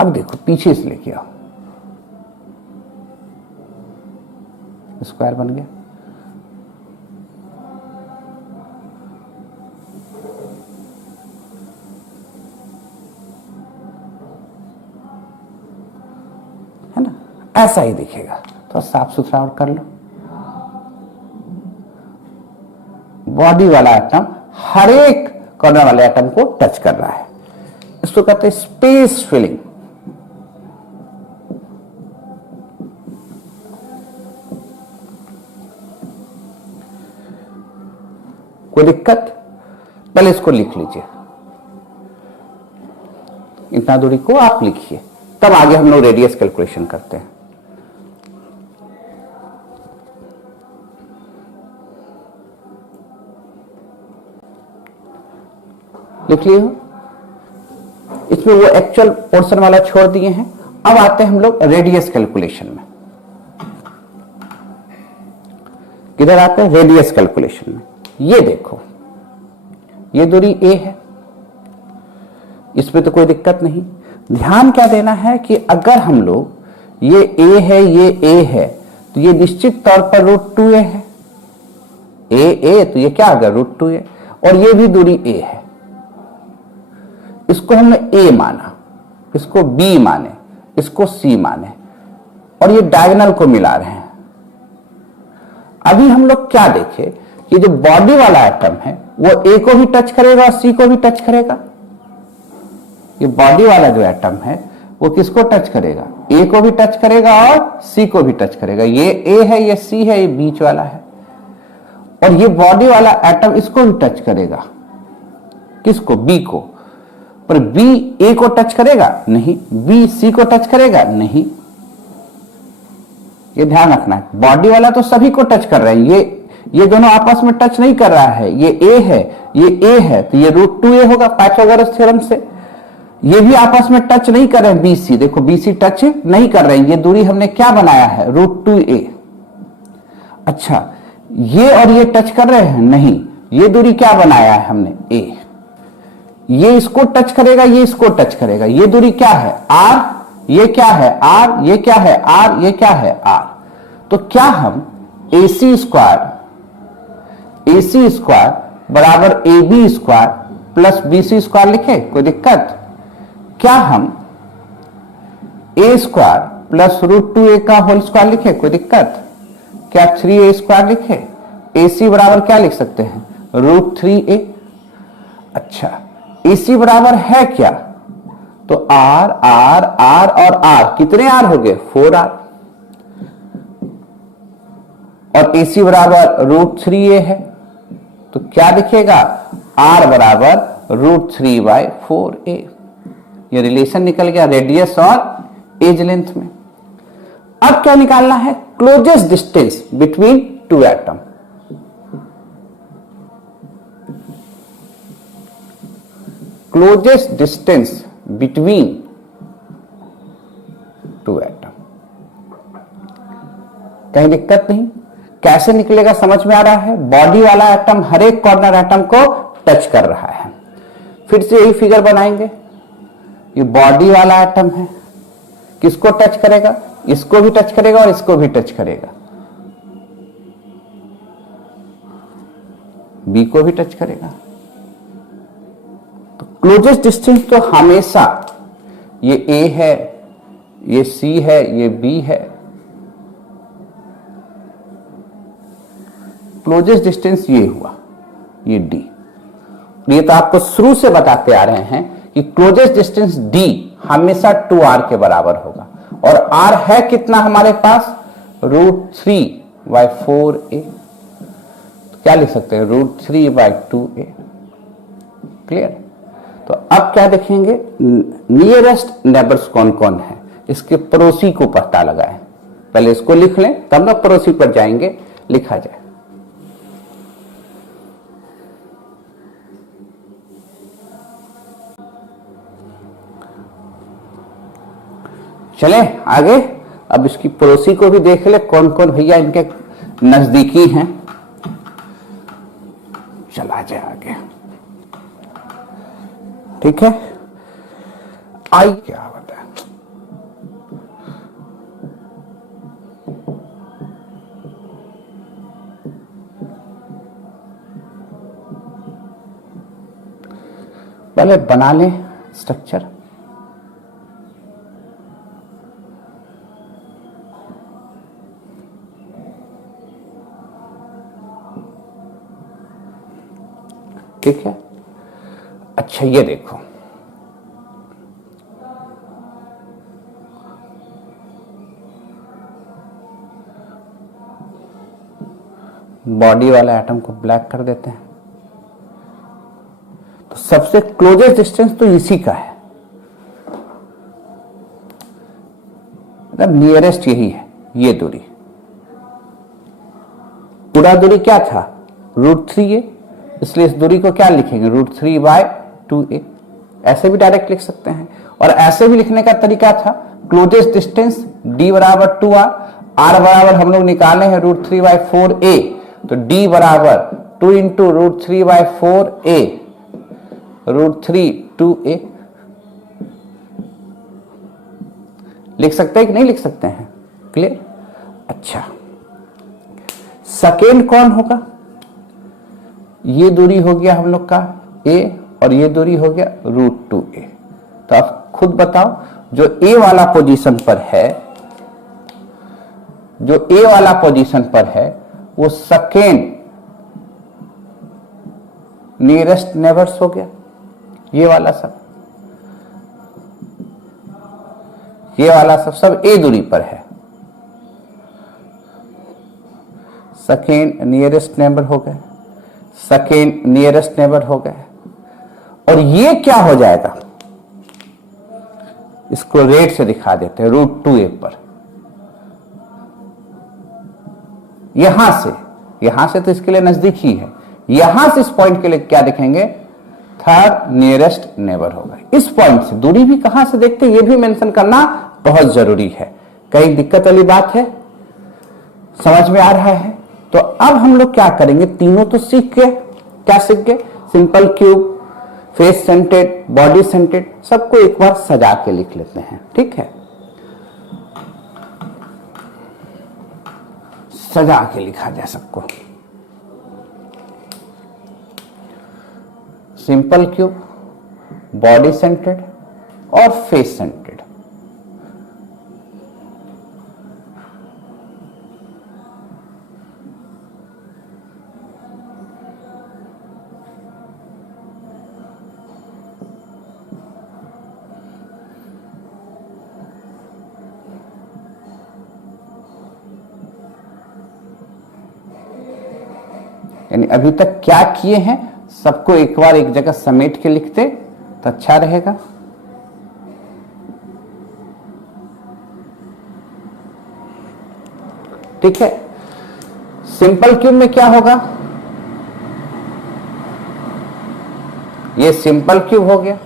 अब देखो पीछे से लेके आओ, स्क्वायर बन गया। है ना, ऐसा ही दिखेगा। तो साफ सुथरा और कर लो। बॉडी वाला एटम हर एक कॉर्नर वाले एटम को टच कर रहा है, इसको कहते हैं स्पेस फिलिंग। कोई दिक्कत? पहले इसको लिख लीजिए, इतना दूरी को आप लिखिए, तब आगे हम लोग रेडियस कैलकुलेशन करते हैं। लिख लिए हो? इसमें वो एक्चुअल पोर्शन वाला छोड़ दिए हैं। अब आते हैं हम लोग रेडियस कैलकुलेशन में। किधर आते हैं? रेडियस कैलकुलेशन में। ये देखो, ये दूरी a है, इसमें तो कोई दिक्कत नहीं। ध्यान क्या देना है कि अगर हम लोग ये a है, ये a है, तो ये निश्चित तौर पर √2a है। a तो ये क्या होगा? √2a। और ये भी दूरी a है, इसको हमने a माना, इसको b माने, इसको c माने, और ये डायगोनल को मिला रहे हैं। अभी हम लोग क्या देखें कि जो बॉडी वाला एटम है वो a को भी टच करेगा और c को भी टच करेगा। ये बॉडी वाला जो एटम है वो किसको टच करेगा? a को भी टच करेगा और c को भी टच करेगा। ये a है, ये c है, ये बीच वाला है। और ये बॉडी वाला एटम इसको भी टच करेगा। किसको? b को। पर b a को टच करेगा? नहीं। b c को टच करेगा? नहीं। ये ध्यान रखना है, बॉडी वाला तो सभी को टच कर रहे हैं, ये दोनों आपस में टच नहीं कर रहा है। ये a है, ये a है, तो ये √2a होगा पाइथागोरस थ्योरम से। ये भी आपस में टच नहीं कर रहे हैं, BC देखो, BC टच नहीं कर रहे हैं। ये दूरी हमने क्या बनाया है? √2a। अच्छा, ये और ये टच कर रहे हैं? नहीं। ये दूरी क्या बनाया है हमने? a। ये इसको टच करेगा, ये इसको टच करेगा। ये दूरी क्या है? r। ये क्या है? r। ये क्या है? r। ये क्या है? r। तो क्या हम AC स्क्वायर बराबर AB square plus BC square लिखे? कोई दिक्कत? क्या हम a स्क्वायर प्लस √2a का होल स्क्वायर लिखे? कोई दिक्कत? क्या 3a स्क्वायर लिखे? AC बराबर क्या लिख सकते हैं? √3a। अच्छा, AC बराबर है क्या? तो R R R और R, कितने R हो गए? 4R। और AC बराबर √3a है, तो क्या दिखेगा? R बराबर √3/4a। ये रिलेशन निकल गया रेडियस और एज लेंथ में। अब क्या निकालना है? Closest distance between two atom. Closest distance between two atom. कहीं दिक्कत नहीं? कैसे निकलेगा समझ में आ रहा है? बॉडी वाला एटम हर एक कॉर्नर एटम को टच कर रहा है। फिर से यही फिगर बनाएंगे। ये बॉडी वाला एटम है, किसको टच करेगा? इसको भी टच करेगा और इसको भी टच करेगा। बी को भी टच करेगा। तो क्लोजेस्ट डिस्टेंस तो हमेशा ये ए है, ये सी है, ये बी है। क्लोजेस्ट डिस्टेंस ये हुआ, ये डी। ये तो आपको शुरू से बताते आ रहे हैं कि क्लोजेस्ट डिस्टेंस डी हमेशा 2r के बराबर होगा। और r है कितना हमारे पास? √3/4a। तो क्या लिख सकते हैं? √3/2a। क्लियर? तो अब क्या देखेंगे? नियरेस्ट नेबर्स कौन कौन है, इसके पड़ोसी को पता लगाएं। पहले इसको लिख लें, तब ना पड़ोसी पर जाएंगे। लिखा जाए। चले आगे। अब इसकी पड़ोसी को भी देख ले, कौन कौन भैया इनके नजदीकी हैं। चला जाए आगे। ठीक है, आई क्या बताए? पहले बना लें स्ट्रक्चर। ठीक है, अच्छा ये देखो, बॉडी वाला एटम को ब्लैक कर देते हैं। तो सबसे क्लोजेस्ट डिस्टेंस तो इसी का है, मतलब नियरेस्ट यही है, ये दूरी। पूरा दूरी क्या था, √3a, इसलिए इस दूरी को क्या लिखेंगे, √3/2a। ऐसे भी डायरेक्ट लिख सकते हैं, और ऐसे भी लिखने का तरीका था, क्लोजेस्ट डिस्टेंस d बराबर 2r, r बराबर हम लोग निकाले हैं √3/4a, तो d बराबर 2 इंटू √3/4a, √3/2a। लिख सकते हैं कि नहीं लिख सकते हैं, क्लियर। अच्छा, सेकेंड कौन होगा, ये दूरी हो गया हम लोग का a, और ये दूरी हो गया √2a। तो आप खुद बताओ, जो a वाला पोजीशन पर है, जो a वाला पोजीशन पर है, वो सेकेंड नियरेस्ट नेबर्स हो गया, ये वाला सब, ये वाला सब a दूरी पर है, सेकेंड नियरेस्ट नेबर हो गए, सेकेंड नियरेस्ट नेबर हो गए। और ये क्या हो जाएगा, इसको रेड से दिखा देते हैं, √2a पर। यहां से तो इसके लिए नजदीक ही है, यहां से इस पॉइंट के लिए क्या दिखेंगे, थर्ड नियरेस्ट नेबर होगा। इस पॉइंट से दूरी भी कहां से देखते हैं, ये भी मेंशन करना बहुत जरूरी है। कहीं दिक्कत वाली बात है, समझ में आ रहा है। तो अब हम लोग क्या करेंगे, तीनों तो सीख गए, क्या सीख गए, simple cube, face scented, body scented, सबको एक बार सजा के लिख लेते हैं। ठीक है, सजा के लिखा जाए सबको। सिंपल क्यूब, बॉडी सेंटेड और फेस सेंटेड। यानी अभी तक क्या किए हैं, सबको एक बार एक जगह समेट के लिखते तो अच्छा रहेगा। ठीक है, सिंपल क्यूब में क्या होगा, ये सिंपल क्यूब हो गया।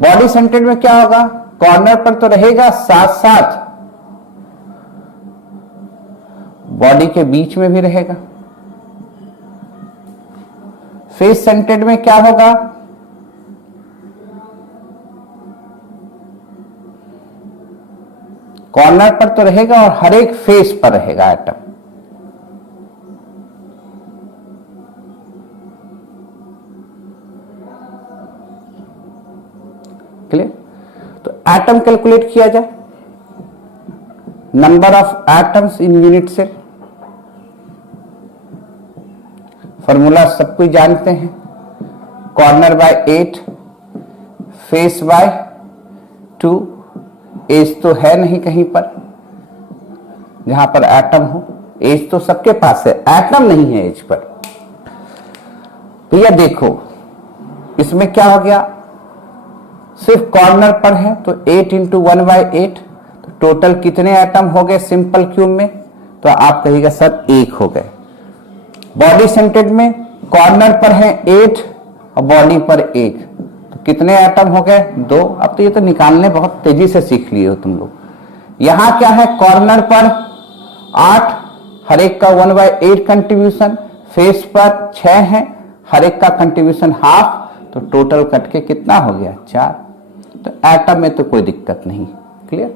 बॉडी सेंटेड में क्या होगा, कॉर्नर पर तो रहेगा, साथ साथ बॉडी के बीच में भी रहेगा। फेस सेंटेड में क्या होगा, कॉर्नर पर तो रहेगा और हर एक फेस पर रहेगा एटम। क्लियर। तो एटम कैलकुलेट किया जाए, number of atoms in unit cell, formula सब कोई जानते हैं, corner by 8, face by 2, edge तो है नहीं कहीं पर जहां पर एटम हो, एज तो सबके पास है, एटम नहीं है एज पर। भैया देखो इसमें क्या हो गया, सिर्फ कॉर्नर पर है तो 8 इंटू 1/8, तो टोटल कितने एटम हो गए सिंपल क्यूब में, तो आप कहिएगा सर 1 हो गए। बॉडी सेंटेड में कॉर्नर पर है 8 और बॉडी पर 1, तो कितने एटम हो गए, 2। अब तो ये तो निकालने बहुत तेजी से सीख लिए हो तुम लोग। यहां क्या है, कॉर्नर पर 8, हर एक का 1/8 कंट्रीब्यूशन, फेस पर 6 है, हर एक का कंट्रीब्यूशन हाफ, तो टोटल कट के कितना हो गया, 4। तो एटम में तो कोई दिक्कत नहीं, क्लियर।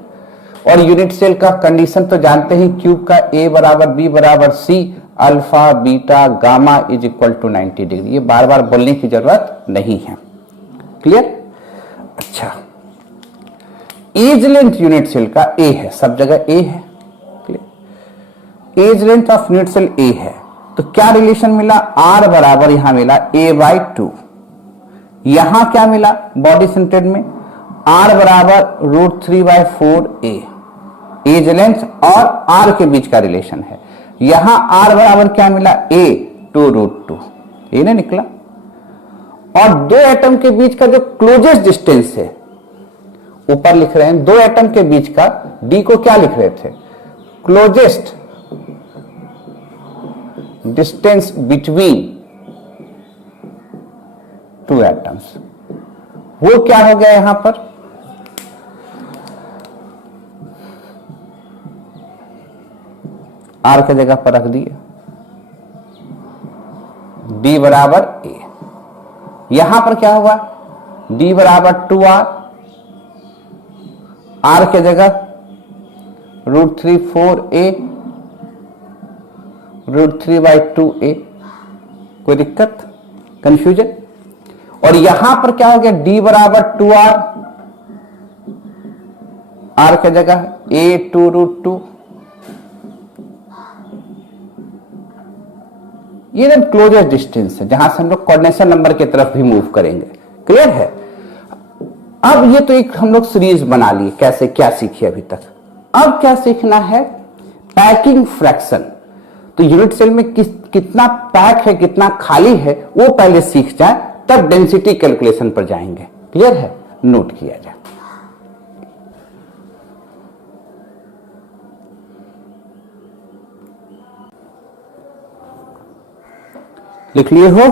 और यूनिट सेल का कंडीशन तो जानते ही, क्यूब का A बराबर B बराबर C, alpha beta gamma is equal to 90 degree. ये बार बार बोलने की जरूरत नहीं है। क्लियर? अच्छा, एज लेंथ यूनिट सेल का ए है, सब जगह ए है। Clear? Edge length of unit cell a है, तो क्या रिलेशन मिला? आर बराबर यहां मिला a/2। यहां क्या मिला बॉडी सेंटर्ड में? आर बराबर √3/4a। एज लेंथ और आर के बीच का रिलेशन है। यहां आर बराबर क्या मिला? a 2√2। ये ना निकला। और दो एटम के बीच का जो क्लोजेस्ट डिस्टेंस है, ऊपर लिख रहे हैं, दो एटम के बीच का, डी को क्या लिख रहे थे? Closest distance between two atoms. वो क्या हो गया यहां पर? आर की जगह पर रख दिए, डी बराबर ए। यहां पर क्या होगा? डी बराबर 2r, आर के जगह √3/4a, √3/2a। कोई दिक्कत, कंफ्यूजन? और यहां पर क्या हो गया? d बराबर 2r, r के जगह a 2√2। ये ना क्लोजेस्ट डिस्टेंस है, जहां से हम लोग कोऑर्डिनेशन नंबर की तरफ भी मूव करेंगे। क्लियर है? अब ये तो एक हम लोग सीरीज बना लिए, कैसे क्या सीखे अभी तक। अब क्या सीखना है? Packing fraction. तो यूनिट सेल में कितना पैक है, कितना खाली है, वो पहले सीख जाए, तब डेंसिटी कैलकुलेशन पर जाएंगे। क्लियर है? नोट किया जाए। लिख लिए हो?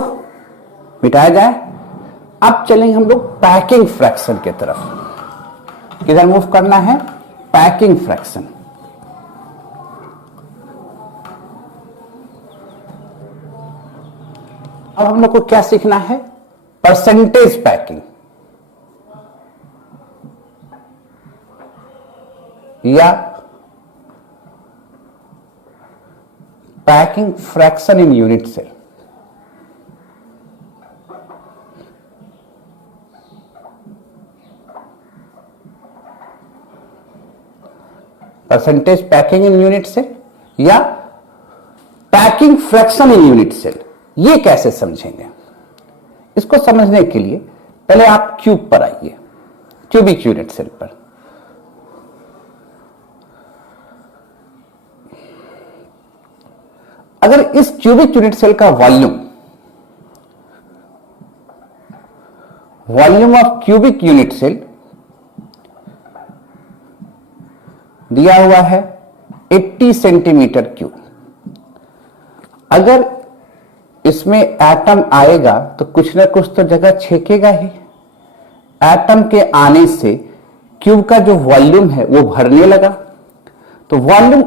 मिटाया जाए। अब चलेंगे हम लोग पैकिंग फ्रैक्शन की तरफ। किधर मूव करना है? Packing fraction. अब हम लोग को क्या सीखना है? परसेंटेज पैकिंग या packing fraction in unit cell. Percentage packing in unit cell या packing fraction in unit cell. ये कैसे समझेंगे? इसको समझने के लिए पहले आप क्यूब पर आइए, क्यूबिक यूनिट सेल पर। अगर इस क्यूबिक यूनिट सेल का volume of cubic unit cell दिया हुआ है 80 सेंटीमीटर क्यूब, अगर इसमें एटम आएगा तो कुछ ना कुछ तो जगह छेकेगा ही। एटम के आने से क्यूब का जो वॉल्यूम है वो भरने लगा। तो volume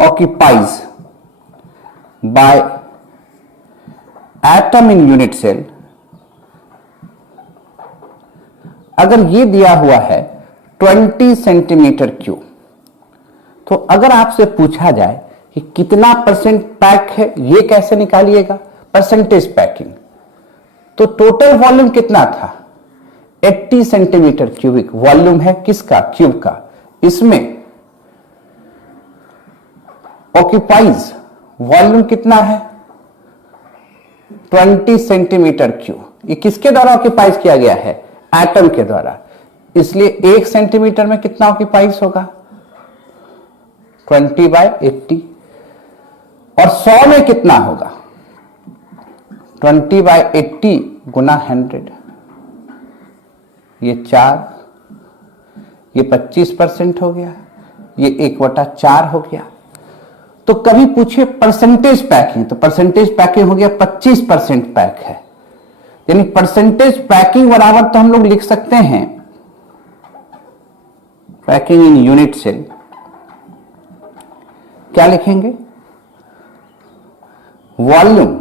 occupies by atom in unit cell, अगर ये दिया हुआ है 20 सेंटीमीटर क्यूब, तो अगर आपसे पूछा जाए कि कितना परसेंट पैक है, ये कैसे निकालिएगा? Percentage packing. तो टोटल वॉल्यूम कितना था? 80 सेंटीमीटर क्यूबिक वॉल्यूम है किसका? क्यूब का। इसमें ऑक्यूपाइज वॉल्यूम कितना है? 20 सेंटीमीटर क्यूब। ये किसके द्वारा ऑक्यूपाइज किया गया है? एटम के द्वारा। इसलिए 1 सेंटीमीटर में कितना ऑक्यूपाइज होगा? 20/80। और 100 में कितना होगा? 20/80 गुना 100। ये 4, ये 25% हो गया, ये 1/4 हो गया। तो कभी पूछिए परसेंटेज पैकिंग, तो परसेंटेज पैकिंग हो गया 25% पैक है। यानी परसेंटेज पैकिंग बराबर तो हम लोग लिख सकते हैं पैकिंग इन यूनिट सेल। क्या लिखेंगे? Volume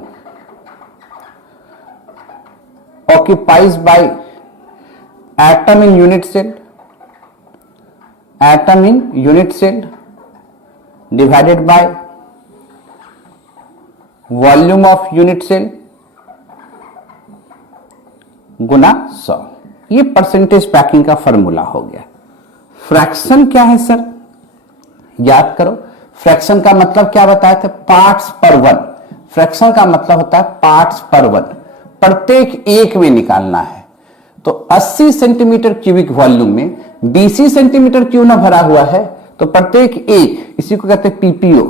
occupies by atom in unit cell, atom in unit cell divided by volume of unit cell गुना 100। ये परसेंटेज पैकिंग का फॉर्मूला हो गया। फ्रैक्शन क्या है सर? याद करो, फ्रैक्शन का मतलब क्या बताए थे? पार्ट्स पर वन। फ्रैक्शन का मतलब होता है पार्ट्स पर वन, प्रत्येक एक में निकालना है। तो 80 सेंटीमीटर क्यूबिक वॉल्यूम में 20 सेंटीमीटर क्यों ना भरा हुआ है, तो प्रत्येक एक, इसी को कहते हैं पीपीओ,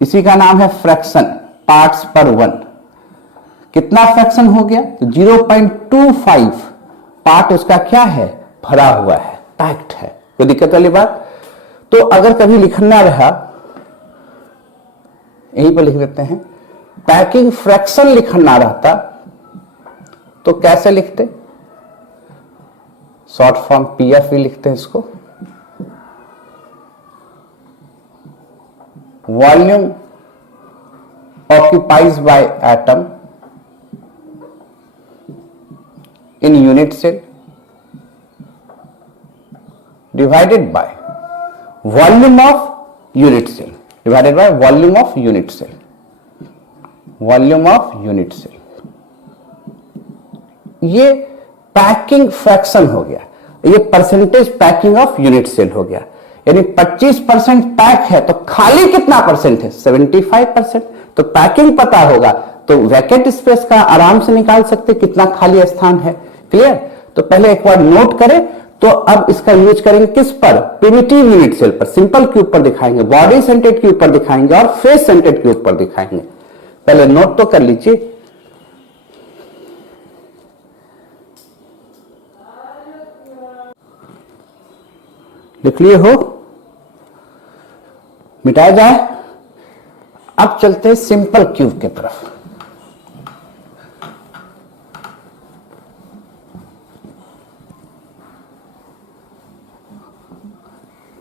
इसी का नाम है फ्रैक्शन, पार्ट्स पर वन। कितना फ्रैक्शन हो गया? तो 0.25 पार्ट उसका क्या है? भरा हुआ है, पैक्ड है। कोई दिक्कत वाली बात? तो अगर कभी लिखना रहा, यहीं पर लिख देते हैं, पैकिंग फ्रैक्शन लिखना रहता तो कैसे लिखते? शॉर्ट फॉर्म पीएफ भी लिखते हैं इसको। Volume occupies by atom in unit cell divided by volume of unit cell, divided by volume of unit cell, volume of unit cell. ये पैकिंग फ्रैक्शन हो गया, ये percentage packing of unit cell हो गया। यानी 25% पैक है तो खाली कितना परसेंट है? 75%। तो पैकिंग पता होगा तो वैकेंट स्पेस का आराम से निकाल सकते कितना खाली स्थान है। क्लियर? तो पहले एक बार नोट करें। तो अब इसका यूज करेंगे किस पर? प्रिमिटिव यूनिट सेल पर, सिंपल क्यूब पर दिखाएंगे, बॉडी सेंटेड क्यूब पर दिखाएंगे और फेस सेंटेड क्यूब पर दिखाएंगे। पहले नोट तो कर लीजिए। लिख लिए हो? मिटाया जाए। अब चलते हैं सिंपल क्यूब की तरफ।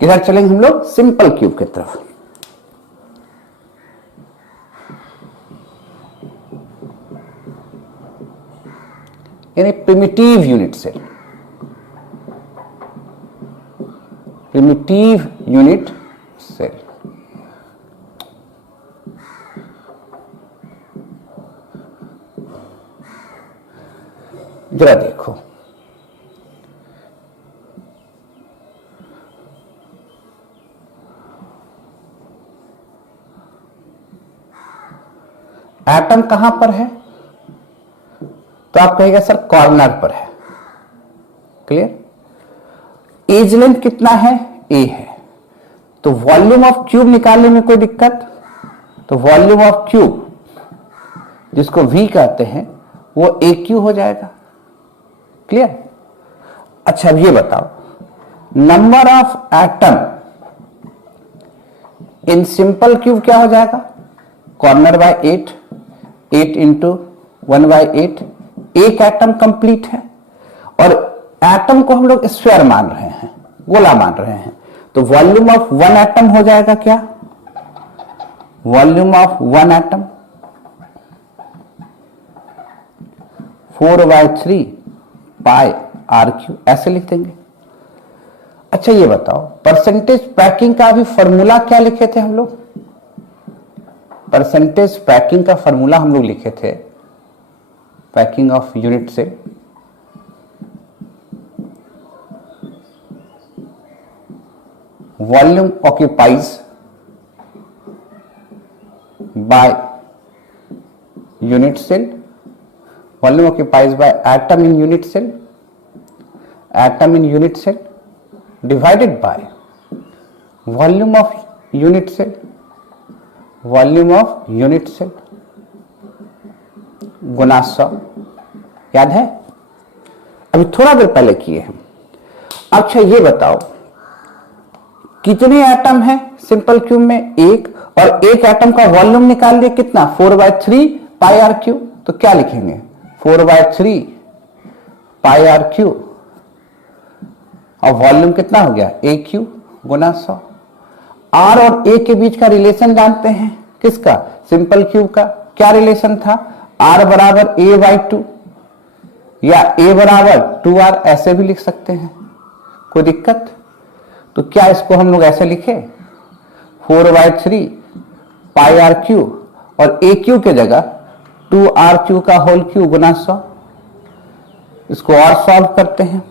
किधर चलेंगे हम लोग? सिंपल क्यूब की तरफ। यानी primitive unit cell, primitive unit cell. जरा देखो, एटम कहां पर है? तो आप कहेंगे सर कॉर्नर पर है। क्लियर? एज लेंथ कितना है? ए है। तो वॉल्यूम ऑफ क्यूब निकालने में कोई दिक्कत? तो वॉल्यूम ऑफ क्यूब जिसको वी कहते हैं वो ए क्यू हो जाएगा। क्लियर? अच्छा अब ये बताओ, number of atom in simple cube क्या हो जाएगा? Corner by 8, 8 into 1/8। एक एटम कंप्लीट है और एटम को हम लोग स्फीयर मान रहे हैं, गोला मान रहे हैं। तो वॉल्यूम ऑफ वन एटम हो जाएगा क्या? Volume of one atom 4/3 pi r cube, ऐसे लिख देंगे। अच्छा ये बताओ, परसेंटेज पैकिंग का भी फॉर्मूला क्या लिखे थे हम लोग? परसेंटेज पैकिंग का फॉर्मूला हम लोग लिखे थे, पैकिंग ऑफ यूनिट से, volume occupies by unit cell, volume occupies by atom in unit cell, atom in unit cell divided by volume of unit cell, volume of unit cell गुना 100। याद है? अभी थोड़ा देर पहले किए हैं। अच्छा ये बताओ, कितने एटम है सिंपल क्यूब में? एक, और एक एटम का वॉल्यूम निकाल लिया कितना? 4/3 पाई आर क्यू। तो क्या लिखेंगे? 4/3 पाई आर क्यू, और वॉल्यूम कितना हो गया? ए क्यू गुना 100। आर और ए के बीच का रिलेशन जानते हैं किसका? सिंपल क्यूब का। क्या रिलेशन था? आर बराबर a/2 या a बराबर 2r, ऐसे भी लिख सकते हैं। कोई दिक्कत? तो क्या इसको हम लोग ऐसे लिखे? 4/3 पाई आर क्यू, और ए क्यू के जगह 2r³ का होल क्यू गुना 100। इसको और सॉल्व करते हैं,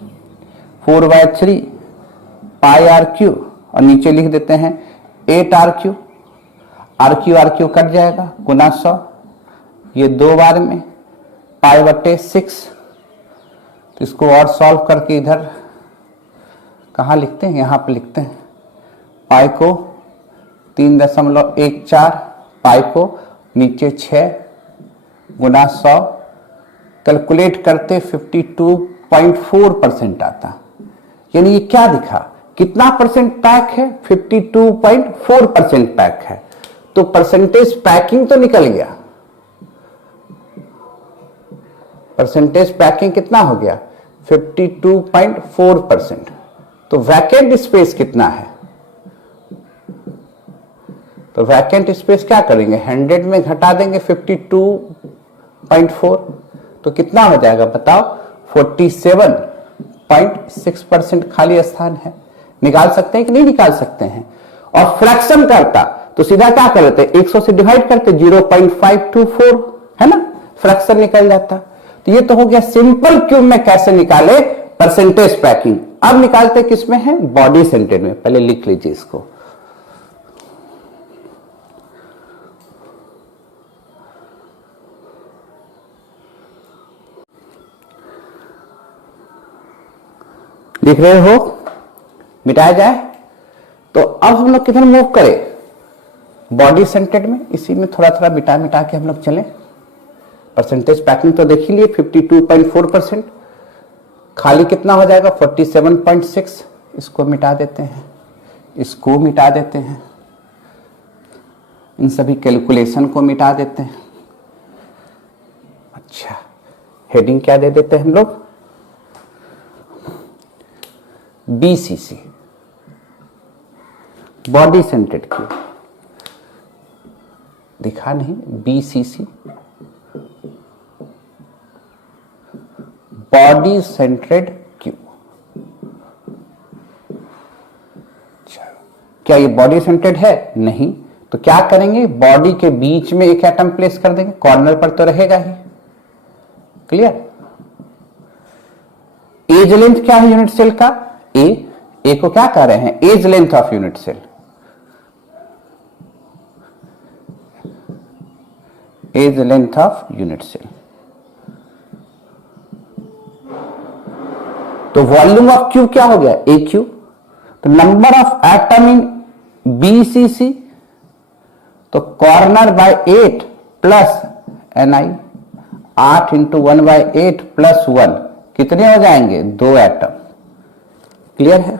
4/3 पाई आर क्यू, और नीचे लिख देते हैं 8r³, r³ कट जाएगा गुना 100, ये 2 बार में पाई/6। तो इसको और सॉल्व करके इधर कहाँ लिखते हैं, यहाँ पे लिखते हैं, पाई को 3.14, पाई को नीचे 6 गुना 100, कैलकुलेट करते 52.4% आता। यानी ये क्या दिखा, कितना परसेंट पैक है, 52.4% पैक है। तो परसेंटेज पैकिंग तो निकल गया, परसेंटेज पैकिंग कितना हो गया, 52.4%। तो वैकेंट स्पेस कितना है, तो वैकेंट स्पेस क्या करेंगे, 100 में घटा देंगे 52.4, तो कितना हो जाएगा बताओ, 47.6% खाली स्थान है। निकाल सकते हैं कि नहीं निकाल सकते हैं। और फ्रैक्शन करता तो सीधा क्या कर लेते, 100 से डिवाइड करते, 0.524 है ना, फ्रैक्शन निकल जाता। तो ये तो हो गया सिंपल क्यूब में कैसे निकाले परसेंटेज पैकिंग। अब निकालते किसमें है, बॉडी सेंटेड में। पहले लिख लीजिए इसको, लिख रहे हो, मिटाया जाए। तो अब हम लोग किधर मूव करें, बॉडी सेंटेड में। इसी में थोड़ा थोड़ा मिटा मिटा के हम लोग चलें। परसेंटेज पैकिंग तो देख ही लिए 52.4%, खाली कितना हो जाएगा 47.6। इसको मिटा देते हैं, इसको मिटा देते हैं, इन सभी कैलकुलेशन को मिटा देते हैं। अच्छा, हेडिंग क्या दे देते हैं हम लोग, BCC, बॉडी सेंटेड क्यूब। दिखा नहीं, BCC, बॉडी सेंट्रेड क्यूब। क्या ये बॉडी सेंट्रेड है, नहीं। तो क्या करेंगे, बॉडी के बीच में एक एटम प्लेस कर देंगे, कॉर्नर पर तो रहेगा ही। क्लियर। एज लेंथ क्या है यूनिट सेल का, ए को क्या कह रहे हैं, edge length of unit cell. Edge length of unit cell. तो वॉल्यूम ऑफ क्यूब क्या हो गया, ए क्यूब। तो number of atom in BCC, तो कॉर्नर बाय 8 प्लस Ni, 8 × 1/8 + 1 कितने हो जाएंगे, 2 एटम। क्लियर है।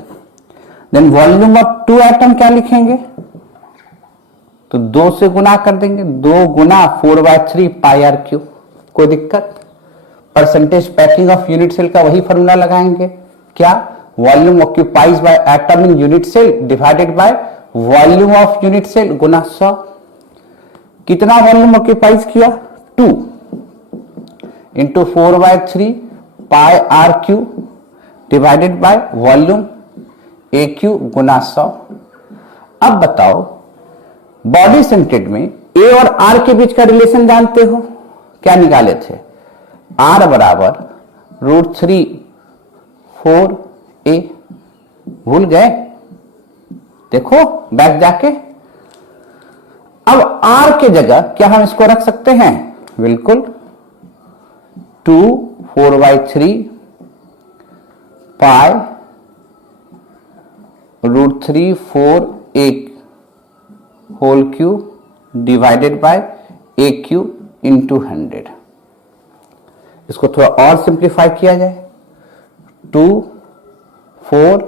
देन वॉल्यूम ऑफ 2 एटम क्या लिखेंगे, तो 2 से गुना कर देंगे, 2 गुना 4/3 पाई आर क्यूब। कोई दिक्कत। Percentage packing of unit cell का वही फॉर्मूला लगाएंगे, क्या, volume occupies by atom in unit cell divided by volume of unit cell गुना 100। कितना वॉल्यूम ऑक्यूपाइज किया, 2 × 4/3 pi r cube divided by volume a cube गुना 100। अब बताओ, बॉडी सेंटेड में ए और आर के बीच का रिलेशन जानते हो, क्या निकाले थे, आर बराबर √3 4a। भूल गए, देखो बैक जाके। अब आर के जगह क्या हम इसको रख सकते हैं, बिल्कुल, 2 4/3 pi √3 4a whole cube divided by a cube into 100। इसको थोड़ा और सिंप्लीफाई किया जाए, 2 4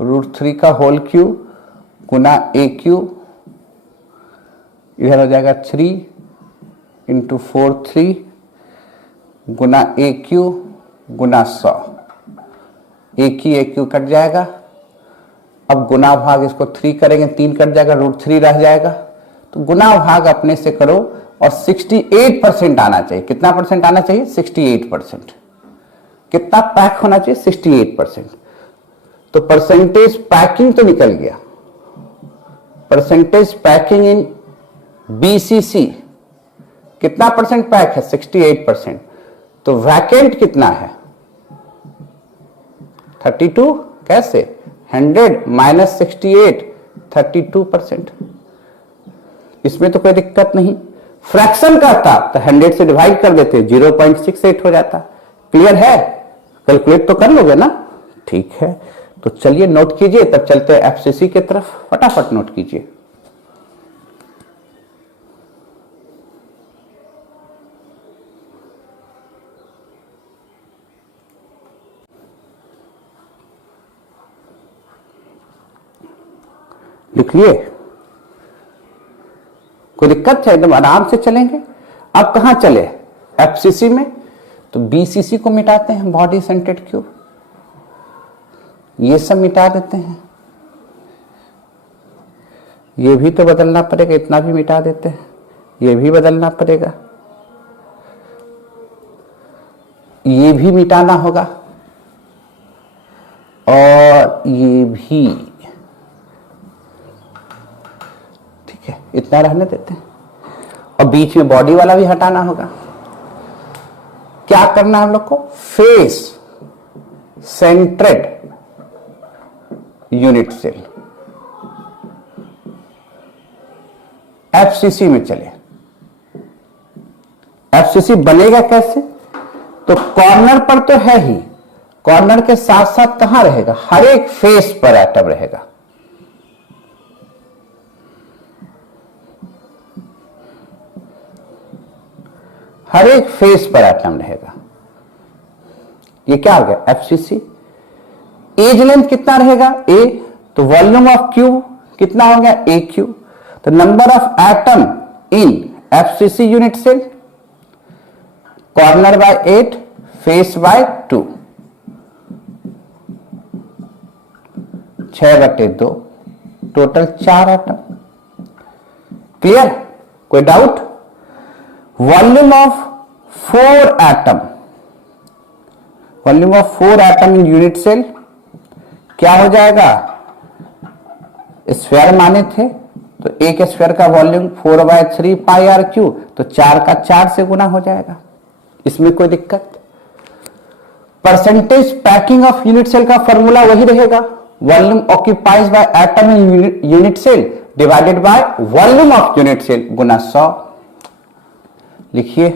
√3 का होल क्यूब गुना ए क्यूब, इधर हो जाएगा 3 × 4 3 गुना ए क्यूब गुना 100। एक ही ए क्यूब कट जाएगा। अब गुना भाग इसको 3 करेंगे, 3 कट जाएगा, √3 रह जाएगा। तो गुना भाग अपने से करो और 68% आना चाहिए। कितना परसेंट आना चाहिए, 68%। कितना पैक होना चाहिए, 68%। तो परसेंटेज पैकिंग तो निकल गया, परसेंटेज पैकिंग इन बीसीसी, कितना परसेंट पैक है? 68%। तो वैकेंट कितना है? 32। कैसे? 100 माइनस 68, 32%। इसमें तो कोई दिक्कत नहीं। फ्रैक्शन का था तो 100 से डिवाइड कर देते, 0.68 हो जाता। क्लियर है? कैलकुलेट तो कर लोगे ना? ठीक है, तो चलिए नोट कीजिए, तब चलते हैं एफसीसी की तरफ। फटाफट नोट कीजिए। लिख लिए? कोई दिक्कत है? एकदम आराम से चलेंगे। अब कहां चले? एफसीसी में। तो बीसीसी को मिटाते हैं, बॉडी सेंटर्ड क्यूब, ये सब मिटा देते हैं। ये भी तो बदलना पड़ेगा, इतना भी मिटा देते हैं, ये भी बदलना पड़ेगा, ये भी मिटाना होगा, और ये भी। ठीक है, इतना रहने देते हैं। और बीच में बॉडी वाला भी हटाना होगा। क्या करना है हम लोग को? Face centred unit cell. FCC में चले। एफसीसी बनेगा कैसे? तो कॉर्नर पर तो है ही, कॉर्नर के साथ साथ कहां रहेगा? हर एक फेस पर एटम रहेगा। हर एक फेस पर एटम रहेगा। ये क्या हो गया? एफसीसी। एज लेंथ कितना रहेगा? ए। तो वॉल्यूम ऑफ क्यूब कितना हो गया? A cube. तो number of atom in FCC unit cell, corner by 8, face by 2, 6/2, total 4 atom. Clear? कोई doubt? Volume of 4 atom, volume of 4 atom in unit cell क्या हो जाएगा? स्फीयर माने थे तो एक स्फीयर का वॉल्यूम 4/3 पाई आर क्यू, तो 4 का 4 से गुना हो जाएगा। इसमें कोई दिक्कत? Percentage packing of unit cell का फॉर्मूला वही रहेगा, volume occupies by atom in unit cell divided by volume of unit cell गुना 100। लिखिए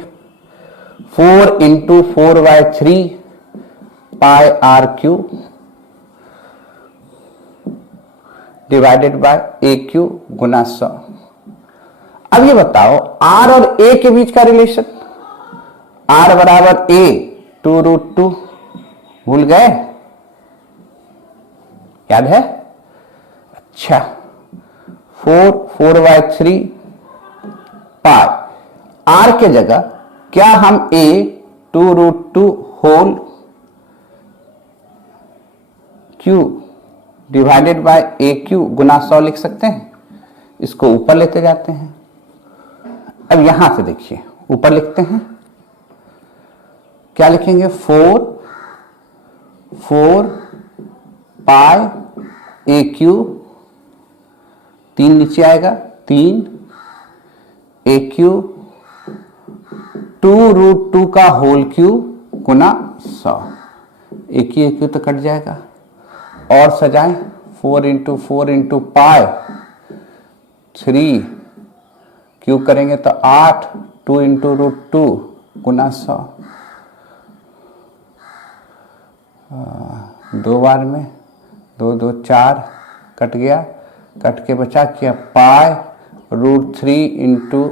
4 into 4/3 pi r cube divided by a cube गुना 100। अब ये बताओ आर और ए के बीच का रिलेशन। आर बराबर ए 2√2, भूल गए? याद है? अच्छा, 4/3 पाई आर के जगह क्या हम a 2√2 whole cube divided by a cube गुना 100 लिख सकते हैं? इसको ऊपर लेते जाते हैं। अब यहां से देखिए, ऊपर लिखते हैं, क्या लिखेंगे? 4 पाई ए क्यू, 3 नीचे आएगा, 3 ए क्यू 2√2 का होल क्यू गुना 100। ए क्यू तो कट जाएगा, और सजाएं 4 इंटू 4 इंटू पाई 3 क्यू करेंगे तो 8, 2 इंटू √2 गुना 100। 2 बार में 2 2 4 कट गया, कट के बचा क्या? पाई √3 इंटू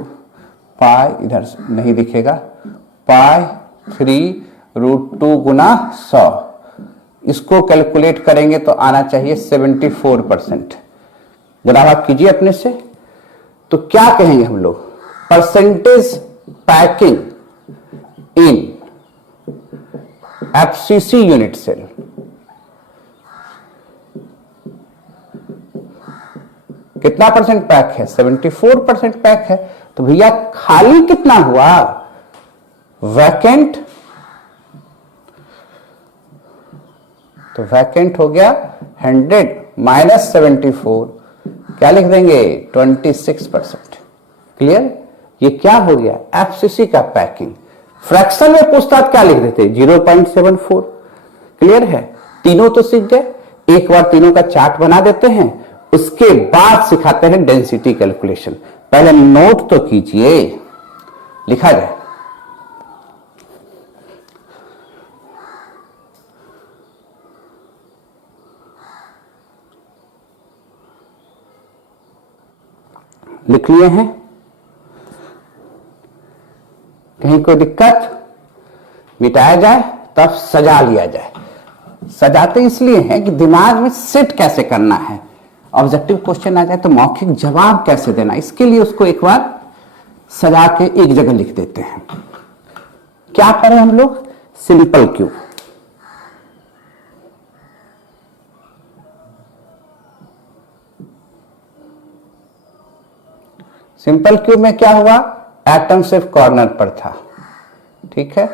पाई, इधर नहीं दिखेगा, पाई 3√2 गुना 100। इसको कैलकुलेट करेंगे तो आना चाहिए 74%। गुणा भाग कीजिए अपने से, तो क्या कहेंगे हम लोग? Percentage packing in FCC unit cell. कितना परसेंट पैक है? 74% पैक है। तो भैया खाली कितना हुआ? वैकेंट, तो वैकेंट हो गया 100 माइनस 74, क्या लिख देंगे 26%। क्लियर? ये क्या हो गया एफसीसी का पैकिंग। फ्रैक्शन में पूछता क्या लिख देते 0.74। क्लियर है? तीनों तो सीख गए, एक बार तीनों का चार्ट बना देते हैं, उसके बाद सिखाते हैं डेंसिटी कैलकुलेशन। पहले नोट तो कीजिए, लिखा जाए। लिख लिए हैं? कहीं कोई दिक्कत? मिटाया जाए तब सजा लिया जाए। सजाते इसलिए हैं कि दिमाग में सेट कैसे करना है, ऑब्जेक्टिव क्वेश्चन आ जाए तो मौखिक जवाब कैसे देना, इसके लिए उसको एक बार सजा के एक जगह लिख देते हैं। क्या करें हम लोग? Simple Q. सिंपल क्यू में क्या हुआ, एटम सिर्फ कॉर्नर पर था। ठीक है,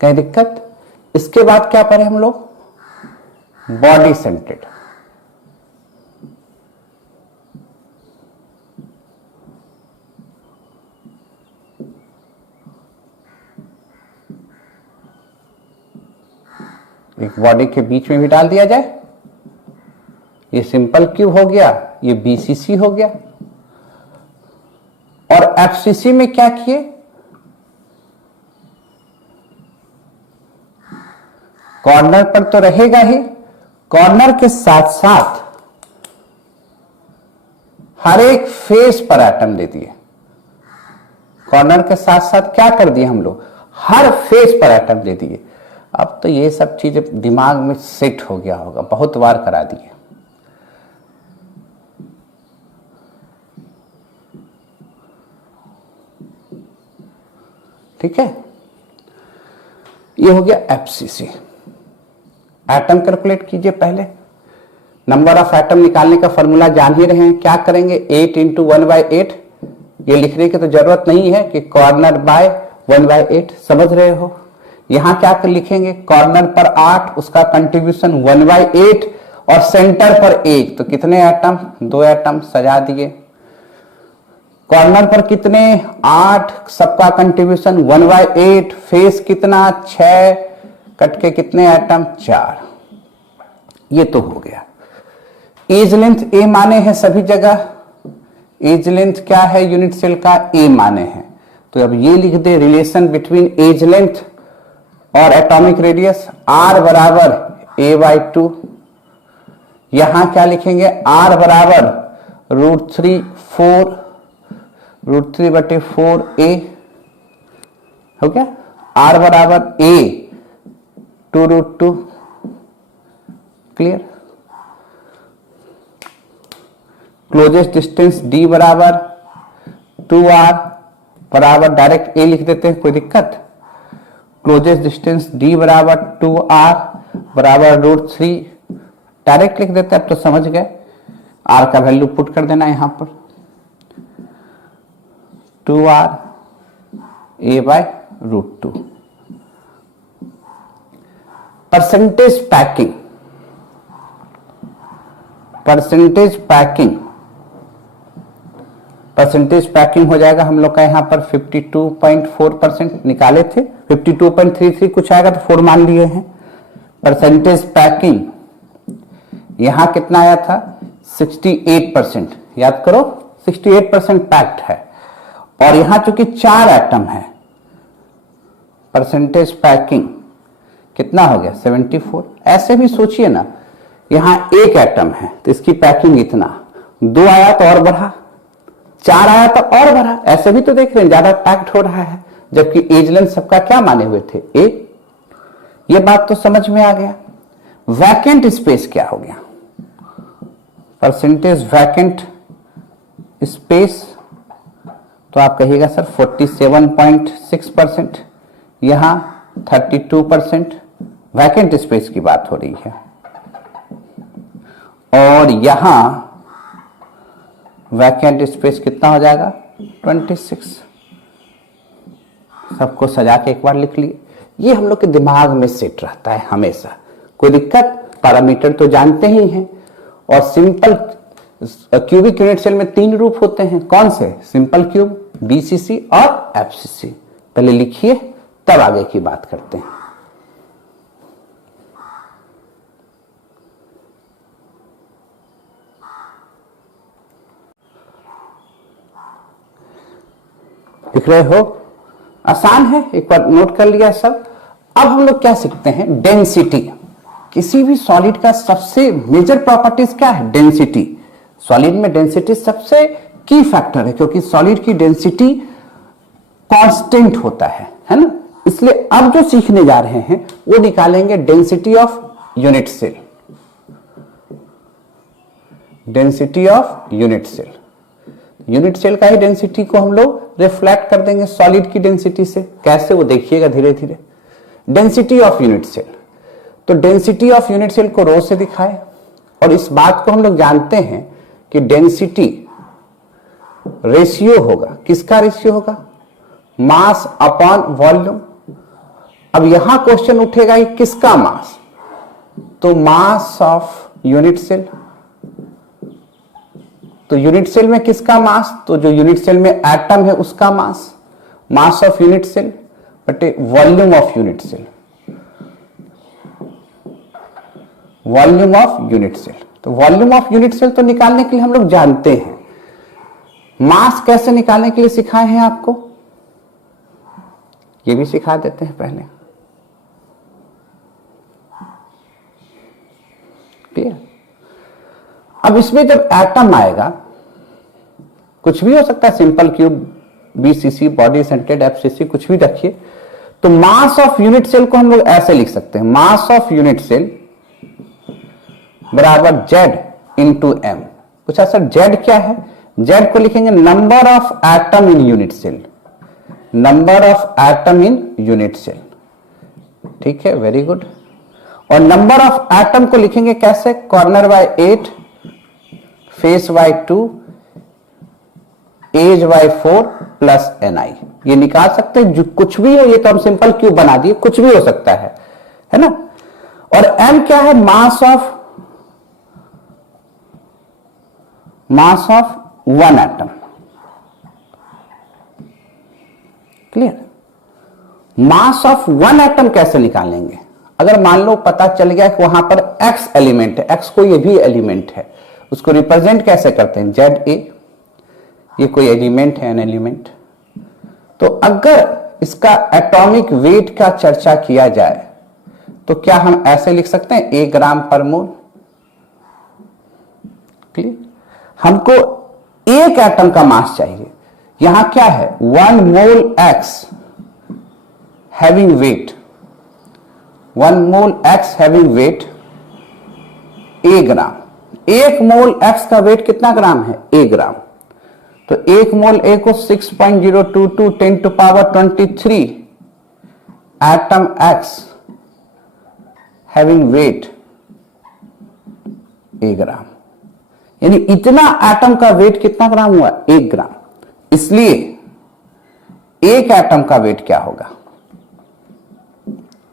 कहीं दिक्कत? इसके बाद क्या पढ़े हम लोग? Body scented. एक बॉडी के बीच में भी डाल दिया जाए। ये सिंपल क्यू हो गया, ये बीसीसी हो गया। और एफसीसी में क्या किए? कॉर्नर पर तो रहेगा ही, कॉर्नर के साथ साथ हर एक फेस पर एटम दे दिए। कॉर्नर के साथ साथ क्या कर दिए हम लोग? हर फेस पर एटम दे दिए। अब तो ये सब चीजें दिमाग में सेट हो गया होगा, बहुत बार करा दिए। ठीक है, ये हो गया एफसीसी। एटम कैलकुलेट कीजिए। पहले नंबर ऑफ एटम निकालने का फॉर्मूला जान ही रहे हैं। क्या करेंगे? 8 × 1/8। ये लिखने की तो जरूरत नहीं है कि कॉर्नर बाय 1/8, समझ रहे हो। यहां क्या कर लिखेंगे? कॉर्नर पर 8, उसका कंट्रीब्यूशन 1/8 और सेंटर पर 1, तो कितने एटम? 2 एटम सजा दिए। कॉर्नर पर कितने? 8, सबका कंट्रीब्यूशन 1/8, फेस कितना? 6, कट के कितने एटम? 4। ये तो हो गया। एज लेंथ ए माने हैं सभी जगह। एज लेंथ क्या है यूनिट सेल का? ए माने हैं। तो अब ये लिख दे रिलेशन बिटवीन एज लेंथ और एटॉमिक रेडियस, R बराबर A/2। यहां क्या लिखेंगे? R बराबर √3/4A हो गया। R बराबर A 2√2। Clear? Closest distance D बराबर 2R बराबर डायरेक्ट A लिख देते हैं, कोई दिक्कत? क्लोजेस्ट डिस्टेंस D बराबर 2R बराबर √3 डायरेक्ट लिख देते हैं। अब तो समझ गए। R का वैल्यू पुट कर देना यहां पर, 2R A/√2। Percentage packing. Percentage packing हो जाएगा हम लोग का यहां पर 52.4% निकाले थे। 52.33 कुछ आएगा तो 4 मान लिए हैं। परसेंटेज पैकिंग यहां कितना आया था? 68%। याद करो 68% पैक्ड है। और यहां चूंकि 4 एटम है, परसेंटेज पैकिंग कितना हो गया? 74। ऐसे भी सोचिए ना, यहां 1 एटम है तो इसकी पैकिंग इतना, 2 आया तो और बढ़ा, 4 आया तो और बढ़ा। ऐसे भी तो देख रहे हैं ज्यादा पैक्ड हो रहा है, जबकि एज लेंथ सबका क्या माने हुए थे? 1। ये बात तो समझ में आ गया। वैकेंट स्पेस क्या हो गया? परसेंटेज वैकेंट स्पेस तो आप कहिएगा सर 47.6%, यहां 32%। वैकेंट स्पेस की बात हो रही है। और यहां वैकेंट स्पेस कितना हो जाएगा? 26। सबको सजा के एक बार लिख लिए। ये हम लोग के दिमाग में सेट रहता है हमेशा। कोई दिक्कत? पैरामीटर तो जानते ही हैं। और सिंपल क्यूबिक यूनिट सेल में 3 रूप होते हैं, कौन से? सिंपल क्यूब, बीसीसी और एफसीसी। पहले लिखिए तब आगे की बात करते हैं। लिख रहे हो? आसान है, एक बार नोट कर लिया सब। अब हम लोग क्या सीखते हैं? डेंसिटी। किसी भी सॉलिड का सबसे मेजर प्रॉपर्टीज क्या है? डेंसिटी। सॉलिड में डेंसिटी सबसे की फैक्टर है, क्योंकि सॉलिड की डेंसिटी कांस्टेंट होता है ना। इसलिए अब जो सीखने जा रहे हैं वो निकालेंगे density of unit cell. Density of unit cell. Unit cell का ही डेंसिटी को हम लोग रिफ्लेक्ट कर देंगे सॉलिड की डेंसिटी से। कैसे, वो देखिएगा धीरे धीरे। डेंसिटी ऑफ यूनिट सेल, तो डेंसिटी ऑफ यूनिट सेल को रो से दिखाए। और इस बात को हम लोग जानते हैं कि डेंसिटी रेशियो होगा, किसका रेशियो होगा? Mass upon volume. अब यहां क्वेश्चन उठेगा कि किसका मास? तो मास ऑफ यूनिट सेल। तो यूनिट सेल में किसका मास? तो जो यूनिट सेल में एटम है उसका mass. Mass of unit cell बटे volume of unit cell. Volume of unit cell. तो वॉल्यूम ऑफ यूनिट सेल तो निकालने के लिए हम लोग जानते हैं। मास कैसे निकालने के लिए सिखाए हैं आपको, ये भी सिखा देते हैं पहले। क्लियर? अब इसमें जब एटम आएगा, कुछ भी हो सकता है, simple cube, BCC, body scented, FCC, कुछ भी रखिए। तो मास ऑफ यूनिट सेल को हम लोग ऐसे लिख सकते हैं, मास ऑफ यूनिट सेल बराबर Z इंटू एम। पूछा सर Z क्या है? Z को लिखेंगे number of atom in unit cell. Number of atom in unit cell. ठीक है, वेरी गुड। और नंबर ऑफ एटम को लिखेंगे कैसे? Corner by 8, face by 2, edge by 4 plus ni। ये निकाल सकते हैं, जो कुछ भी हो। ये तो हम सिंपल क्यूब बना दिए, कुछ भी हो सकता है ना। और m क्या है? मास of one atom. Clear? Mass of one atom कैसे निकालेंगे? अगर मान लो पता चल गया कि वहां पर x एलिमेंट है, x कोई भी एलिमेंट है, उसको रिप्रेजेंट कैसे करते हैं? ZA। ये कोई एलिमेंट है, एन एलिमेंट। तो अगर इसका एटॉमिक वेट का चर्चा किया जाए तो क्या हम ऐसे लिख सकते हैं? 1 ग्राम पर मोल। क्लियर? हमको एक एटम का मास चाहिए। यहां क्या है? 1 मोल x having wait, 1 mole x having wait A gram. 1 mole x का वेट कितना ग्राम है? A ग्राम। तो 1 मोल A को 6.022 10 to power 23 atom x having wait A ग्राम। यानी इतना एटम का वेट कितना ग्राम हुआ? 1 ग्राम। इसलिए एक एटम का वेट क्या होगा?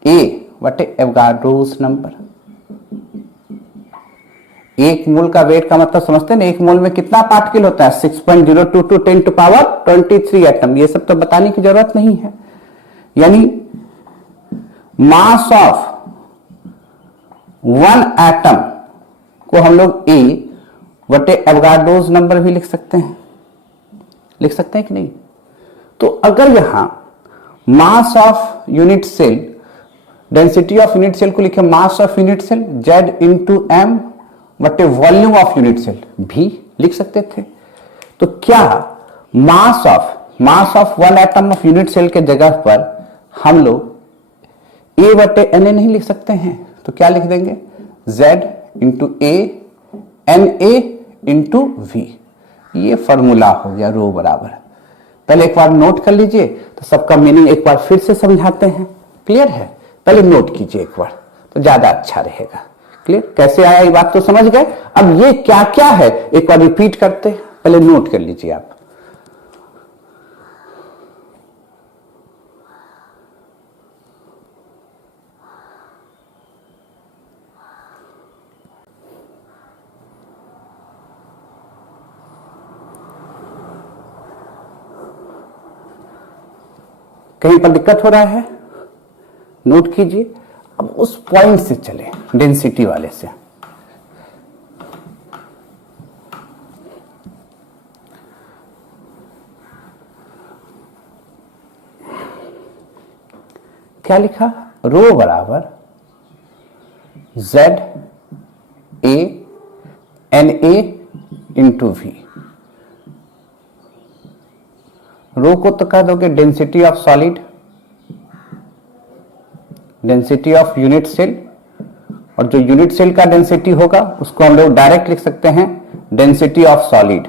A बटे एवोगाड्रोस नंबर। 1 मोल का वेट का मतलब समझते हैं ना? 1 मोल में कितना पार्टिकल होता है? 6.022 10 to power 23 एटम। ये सब तो बताने की जरूरत नहीं है। यानी मास ऑफ वन एटम को हम लोग A बटे एवोगाड्रोस नंबर भी लिख सकते हैं। लिख सकते हैं कि नहीं? तो अगर यहां mass of unit cell, density of unit cell को लिखे mass of unit cell Z into M बटे वॉल्यूम ऑफ यूनिट सेल भी लिख सकते थे। तो क्या mass of one atom of unit cell के जगह पर हम लोग A बटे Na नहीं लिख सकते हैं? तो क्या लिख देंगे? Z into A Na into V। ये फॉर्मूला हो गया रो बराबर। पहले एक बार नोट कर लीजिए, तो सबका मीनिंग एक बार फिर से समझाते हैं। क्लियर है? पहले नोट कीजिए एक बार, तो ज्यादा अच्छा रहेगा। क्लियर? कैसे आया ये बात तो समझ गए। अब ये क्या क्या है एक बार रिपीट करते, पहले नोट कर लीजिए आप। कहीं पर दिक्कत हो रहा है? नोट कीजिए। अब उस पॉइंट से चले, डेंसिटी वाले से। क्या लिखा? रो बराबर Z A NA into V। Rho को तो कह दोगे density of solid, density of unit cell, और जो यूनिट सेल का डेंसिटी होगा उसको हम लोग डायरेक्ट लिख सकते हैं density of solid,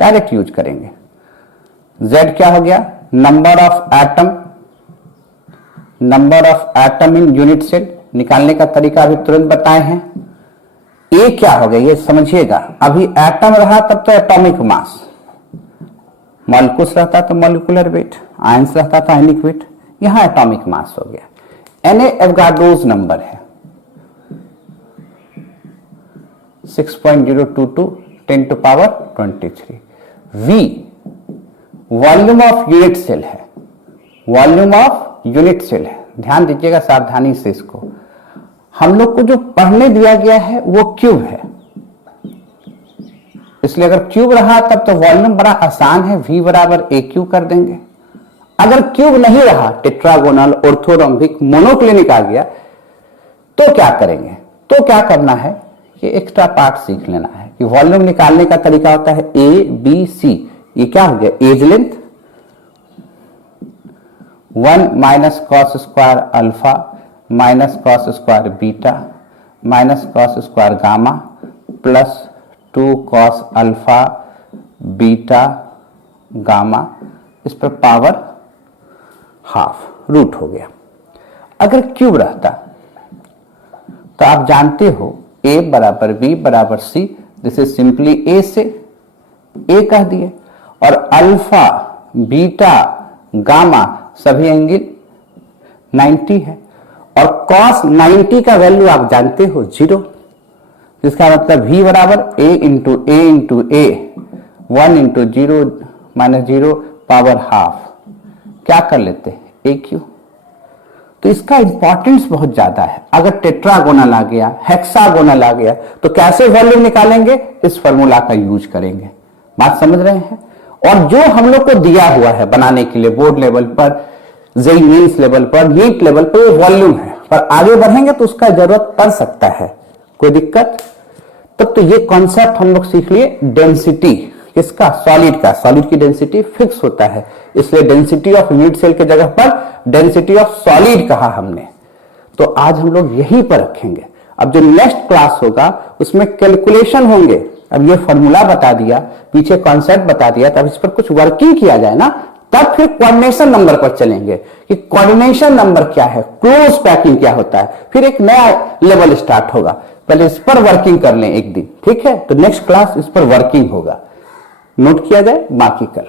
direct use करेंगे। Z क्या हो गया? Number of atom, number of atom in unit cell, निकालने का तरीका अभी तुरंत बताए हैं। A क्या हो गया ये समझिएगा। अभी एटम रहा तब तो एटॉमिक मास, मॉलिक्यूल्स रहता तो मॉलिक्यूलर वेट, आयंस रहता तो आयनिक वेट, यहां एटॉमिक मास हो गया। Na एवोगाड्रोस नंबर है 6.022 10 to power 23। V volume of unit cell है, वॉल्यूम ऑफ यूनिट सेल है। ध्यान दीजिएगा सावधानी से इसको। हम लोग को जो पढ़ने दिया गया है वो क्यूब है, इसलिए अगर क्यूब रहा तब तो वॉल्यूम बड़ा आसान है, V बराबर ए क्यू कर देंगे। अगर क्यूब नहीं रहा, टेट्रागोनल, ऑर्थोरोम्बिक, मोनोक्लिनिक आ गया, तो क्या करेंगे? तो क्या करना है, ये एक्स्ट्रा पार्ट सीख लेना है कि वॉल्यूम निकालने का तरीका होता है ABC। ये क्या हो गया? Edge length 1 minus cos square alpha minus cos square beta minus cos square gamma plus 2 cos alpha beta gamma, इस पर पावर हाफ, रूट हो गया। अगर क्यूब रहता तो आप जानते हो A बराबर B बराबर C, this is simply A से A कह दिए, और अल्फा बीटा गामा सभी एंगल 90 है, और कॉस 90 का वैल्यू आप जानते हो 0, जिसका मतलब V बराबर A into A 1 into 0 minus 0 power half, क्या कर लेते हैं ए क्यू। तो इसका इंपॉर्टेंस बहुत ज्यादा है। अगर टेट्रागोनल आ गया, हेक्सागोनल आ गया, तो कैसे वॉल्यूम निकालेंगे? इस फॉर्मूला का यूज करेंगे। बात समझ रहे हैं? और जो हम लोग को दिया हुआ है बनाने के लिए बोर्ड लेवल पर, जेईई मेंस लेवल पर, नीट लेवल पर, ये वॉल्यूम है, पर आगे बढ़ेंगे तो उसका जरूरत पड़ सकता है, कोई दिक्कत? तब तो ये कॉन्सेप्ट हम लोग सीख लिए। डेंसिटी किसका? सॉलिड का। सॉलिड की डेंसिटी फिक्स होता है, इसलिए डेंसिटी ऑफ यूनिट सेल के जगह पर डेंसिटी ऑफ सॉलिड कहा हमने। तो आज हम लोग यहीं पर रखेंगे। अब जो नेक्स्ट क्लास होगा उसमें कैलकुलेशन होंगे। अब ये फॉर्मूला बता दिया, पीछे कॉन्सेप्ट बता दिया, तब इस पर कुछ वर्किंग किया जाए ना, तब फिर कोऑर्डिनेशन नंबर पर चलेंगे कि कोऑर्डिनेशन नंबर क्या है, क्लोज पैकिंग क्या होता है, फिर एक नया लेवल स्टार्ट होगा। पहले इस पर वर्किंग कर लें एक दिन, ठीक है? तो नेक्स्ट क्लास इस पर वर्किंग होगा। नोट किया जाए, बाकी कल।